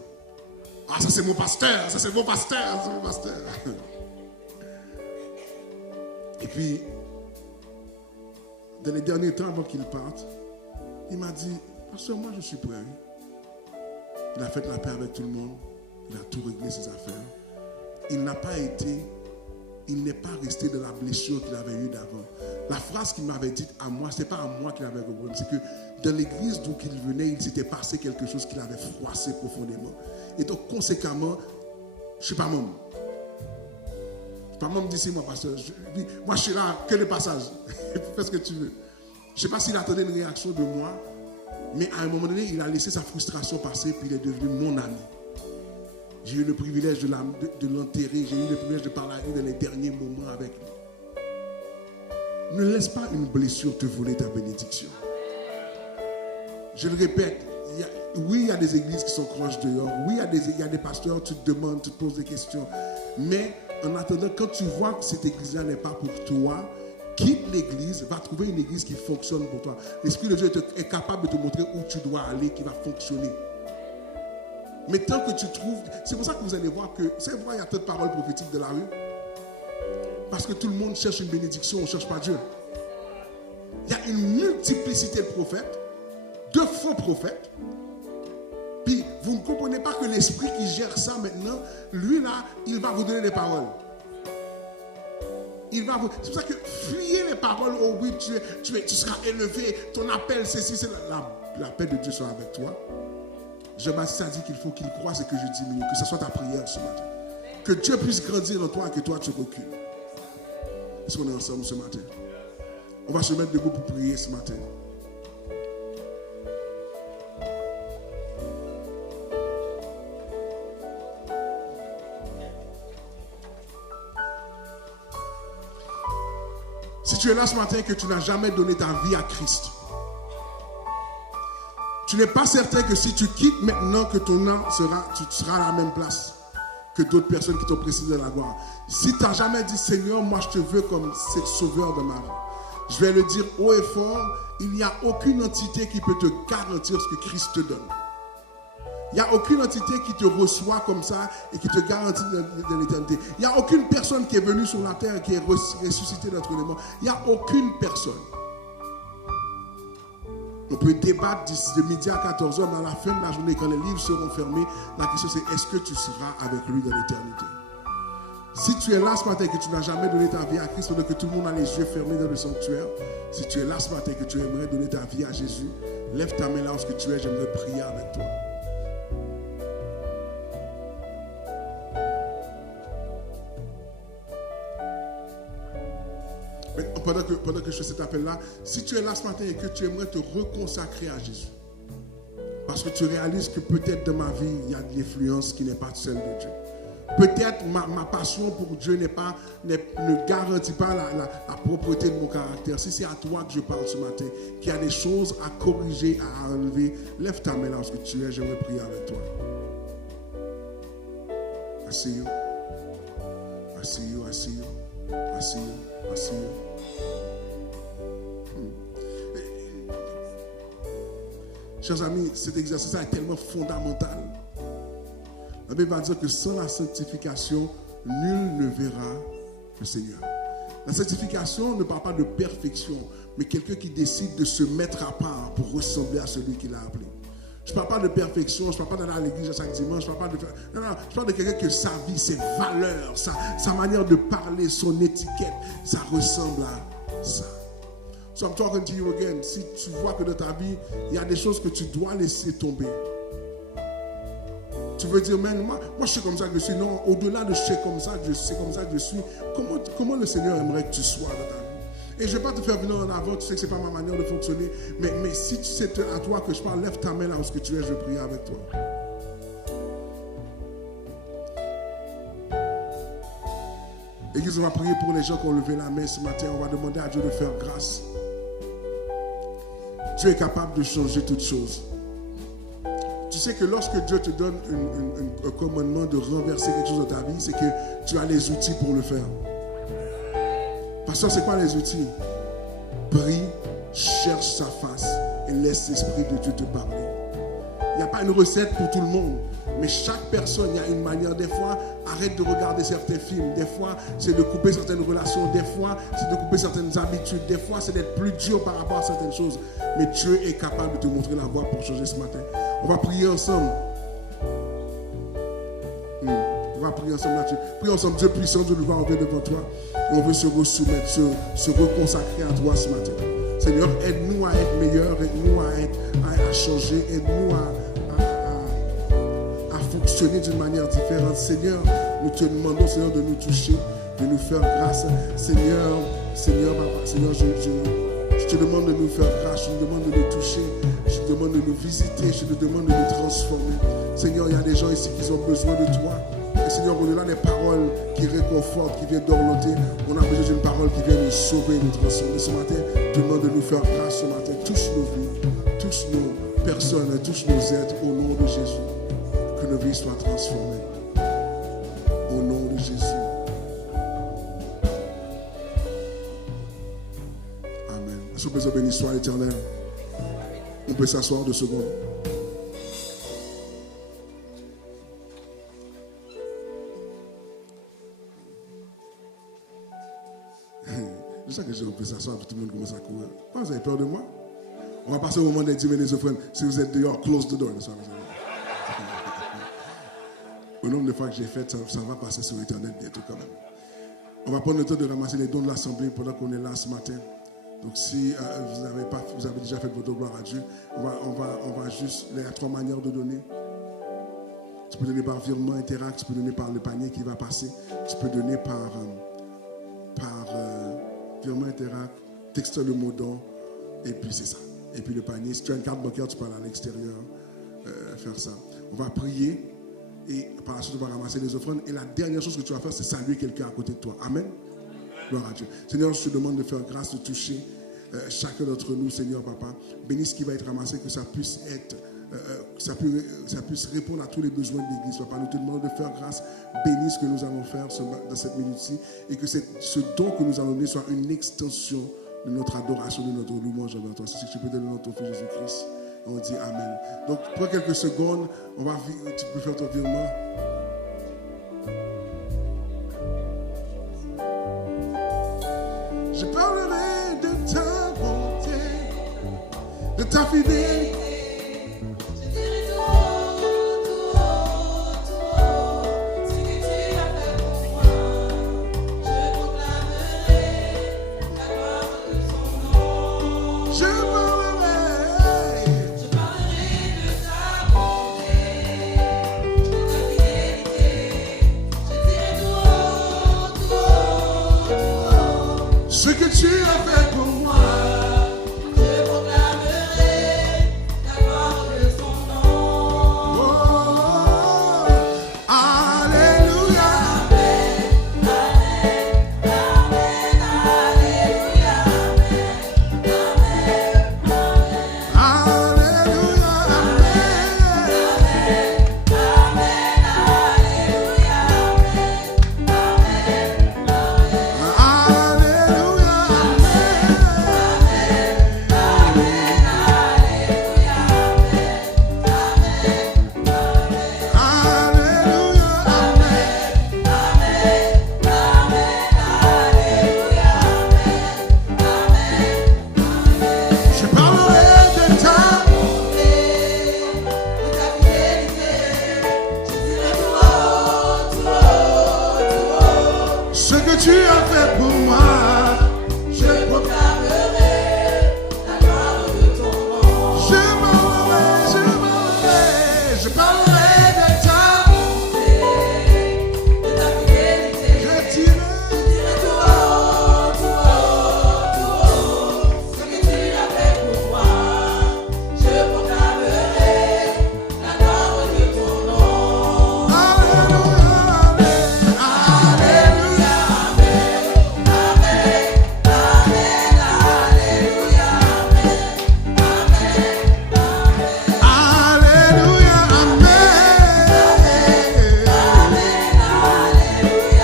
Ah, ça c'est mon pasteur, ça c'est mon pasteur, c'est mon pasteur. Et puis, dans les derniers temps, avant qu'il parte, il m'a dit, pasteur, moi je suis prêt. Il a fait la paix avec tout le monde. Il a tout réglé ses affaires. Il n'est pas resté de la blessure qu'il avait eue d'avant. La phrase qu'il m'avait dite à moi, ce n'est pas à moi qu'il avait problème, c'est que dans l'église d'où il venait, il s'était passé quelque chose qui l'avait froissé profondément. Et donc, conséquemment, je ne suis pas membre. Je ne suis pas membre d'ici, moi, pasteur. Moi, je suis là, que le passage. Fais ce que tu veux. Je ne sais pas s'il attendait une réaction de moi, mais à un moment donné, il a laissé sa frustration passer, puis il est devenu mon ami. J'ai eu le privilège de l'enterrer. J'ai eu le privilège de parler dans les derniers moments avec lui. Ne laisse pas une blessure te voler ta bénédiction. Je le répète, il y a des églises qui sont croches dehors. Oui, il y a des pasteurs, tu te demandes, tu te poses des questions. Mais en attendant, quand tu vois que cette église-là n'est pas pour toi, quitte l'église, va trouver une église qui fonctionne pour toi. L'Esprit de Dieu est capable de te montrer où tu dois aller, qui va fonctionner. Mais tant que tu trouves... C'est pour ça que vous allez voir que... C'est vrai, il y a tant de paroles prophétiques de la rue. Parce que tout le monde cherche une bénédiction, on ne cherche pas Dieu. Il y a une multiplicité de prophètes, de faux prophètes. Puis, vous ne comprenez pas que l'esprit qui gère ça maintenant, lui là, il va vous donner des paroles. C'est pour ça que fuyez les paroles. Oh oui, tu seras élevé, ton appel, c'est l'appel de Dieu sera avec toi. Jean-Baptiste a dit qu'il faut qu'il croisse et que je diminue, que ce soit ta prière ce matin. Que Dieu puisse grandir en toi et que toi tu recules. Est-ce qu'on est ensemble ce matin? On va se mettre debout pour prier ce matin. Si tu es là ce matin et que tu n'as jamais donné ta vie à Christ, tu n'es pas certain que si tu quittes maintenant que ton âme tu seras à la même place que d'autres personnes qui t'ont précédé de la gloire. Si tu n'as jamais dit, Seigneur, moi je te veux comme sauveur de ma vie, je vais le dire haut et fort, il n'y a aucune entité qui peut te garantir ce que Christ te donne. Il n'y a aucune entité qui te reçoit comme ça et qui te garantit de l'éternité. Il n'y a aucune personne qui est venue sur la terre et qui est ressuscitée d'entre les morts. Il n'y a aucune personne. On peut débattre de midi à 14h, mais à la fin de la journée, quand les livres seront fermés, la question c'est est-ce que tu seras avec lui dans l'éternité? Si tu es là ce matin et que tu n'as jamais donné ta vie à Christ, pendant que tout le monde a les yeux fermés dans le sanctuaire, si tu es là ce matin et que tu aimerais donner ta vie à Jésus, lève ta main là où tu es, j'aimerais prier avec toi. Pendant que je fais cet appel-là, si tu es là ce matin et que tu aimerais te reconsacrer à Jésus, parce que tu réalises que peut-être dans ma vie, il y a de l'influence qui n'est pas celle de Dieu. Peut-être ma passion pour Dieu ne garantit pas la propreté de mon caractère. Si c'est à toi que je parle ce matin, qu'il y a des choses à corriger, à enlever, lève ta main là où tu es, j'aimerais prier avec toi. I see you. I see you, I see you. I see you, I see you. Chers amis, cet exercice est tellement fondamental. La Bible va dire que sans la sanctification, nul ne verra le Seigneur. La sanctification ne parle pas de perfection, mais quelqu'un qui décide de se mettre à part pour ressembler à celui qu'il a appelé. Je ne parle pas de perfection, je ne parle pas d'aller à l'église chaque dimanche, je parle de quelqu'un que sa vie, ses valeurs, sa manière de parler, son étiquette, ça ressemble à ça. So I'm talking to you again. Si tu vois que dans ta vie, il y a des choses que tu dois laisser tomber. Tu veux dire, man, moi je suis comme ça que je suis. Non, au-delà de c'est comme ça que je suis, comment le Seigneur aimerait que tu sois dans ta vie? Et je ne vais pas te faire venir en avant, tu sais que ce n'est pas ma manière de fonctionner. Mais si c'est à toi que je parle, lève ta main là où tu es, je vais prier avec toi. Église, on va prier pour les gens qui ont levé la main ce matin. On va demander à Dieu de faire grâce. Dieu est capable de changer toutes choses. Tu sais que lorsque Dieu te donne un commandement de renverser quelque chose dans ta vie, c'est que tu as les outils pour le faire. Pasteur, c'est quoi les outils? Prie, cherche sa face et laisse l'Esprit de Dieu te parler. Il n'y a pas une recette pour tout le monde, mais chaque personne, il y a une manière. Des fois, arrête de regarder certains films. Des fois, c'est de couper certaines relations. Des fois, c'est de couper certaines habitudes. Des fois, c'est d'être plus dur par rapport à certaines choses. Mais Dieu est capable de te montrer la voie pour changer ce matin. On va prier ensemble. On va prier ensemble là-dessus. Prions ensemble. Dieu puissant, Dieu nous va enlever devant toi. Et on veut se resoumettre, se reconsacrer à toi ce matin. Seigneur, aide-nous à être meilleurs, aide-nous à changer, aide-nous à fonctionner d'une manière différente. Seigneur, nous te demandons, Seigneur, de nous toucher, de nous faire grâce. Seigneur, Papa, Seigneur, je te demande de nous faire grâce, je te demande de nous toucher, je te demande de nous visiter, je te demande de nous transformer. Seigneur, il y a des gens ici qui ont besoin de toi. Et Seigneur, au-delà des paroles qui réconfortent, qui viennent d'orloter, on a besoin d'une parole qui vient nous sauver, nous transformer. Ce matin, je te demande de nous faire grâce ce matin. Touche nos vies, touche nos personnes, touche nos êtres au nom de Jésus. Que nos vies soient transformées. Au nom de Jésus. Amen. Est-ce qu'on peut se bénir soit l'Éternel? On peut s'asseoir 2 secondes. Je sais que je peux s'asseoir, tout le monde commence à courir. Vous avez peur de moi? On va passer au moment des 10 minutes des offrandes. Si vous êtes dehors, close the door. Au nombre de fois que j'ai fait, ça va passer sur Internet bientôt quand même. On va prendre le temps de ramasser les dons de l'Assemblée pendant qu'on est là ce matin. Donc si vous avez déjà fait votre gloire à Dieu, on va juste, il y a 3 manières de donner. Tu peux donner par virement Interact, tu peux donner par le panier qui va passer, tu peux donner par virement Interact, texte le mot don, et puis c'est ça. Et puis le panier, si tu as une carte bancaire, tu peux aller à l'extérieur faire ça. On va prier et par la suite on va ramasser les offrandes. Et la dernière chose que tu vas faire, c'est saluer quelqu'un à côté de toi. Amen. Gloire à Dieu. Seigneur, je te demande de faire grâce, de toucher chacun d'entre nous, Seigneur Papa. Bénis ce qui va être ramassé, que ça puisse être, ça puisse répondre à tous les besoins de l'Église. Papa, nous te demandons de faire grâce. Bénis ce que nous allons faire dans cette minute-ci et que ce don que nous allons donner soit une extension de notre adoration, de notre louange envers toi. Si tu peux donner dans ton Fils Jésus-Christ, on dit Amen. Donc, prends quelques secondes, tu peux faire ton virement. Je parlerai de ta bonté, de ta fidélité. Ce que tu tu as fait pour moi. Je proclamerai la gloire de ton nom. Je m'en vais, je parlerai de ta bonté, de ta fidélité. Je dirai tout haut, tout haut, tout haut, ce que tu as fait pour moi. Je proclamerai la gloire de ton nom. Alléluia, Alléluia, Amen, Amen, Amen, Alléluia, Amen, Amen, Alléluia, Amen, Alléluia, Amen.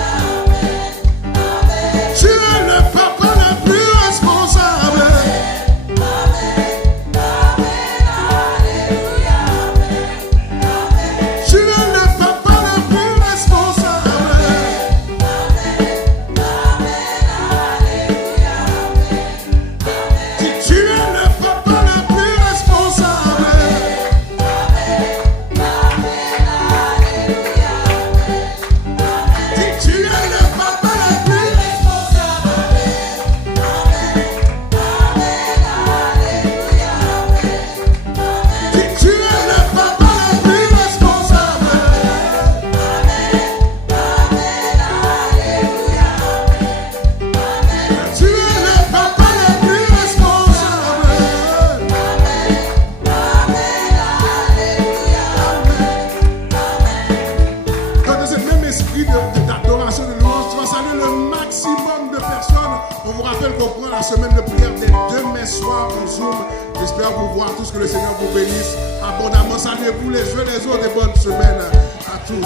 Tu es le papa le plus responsable. Tu es le papa le plus responsable. Si tu es le papa le plus responsable. Si tu es le papa le plus responsable. Si tu es le papa le plus responsable. Tu es le papa le plus responsable. Dans ce même esprit d'adoration, de louange, tu vas saluer le maximum de personnes. On vous rappelle qu'on prend la semaine de prière dès demain soir en Zoom. J'espère vous voir tous, que le Seigneur vous bénisse abondamment. Saluez-vous les uns les autres et bonne semaine à tous.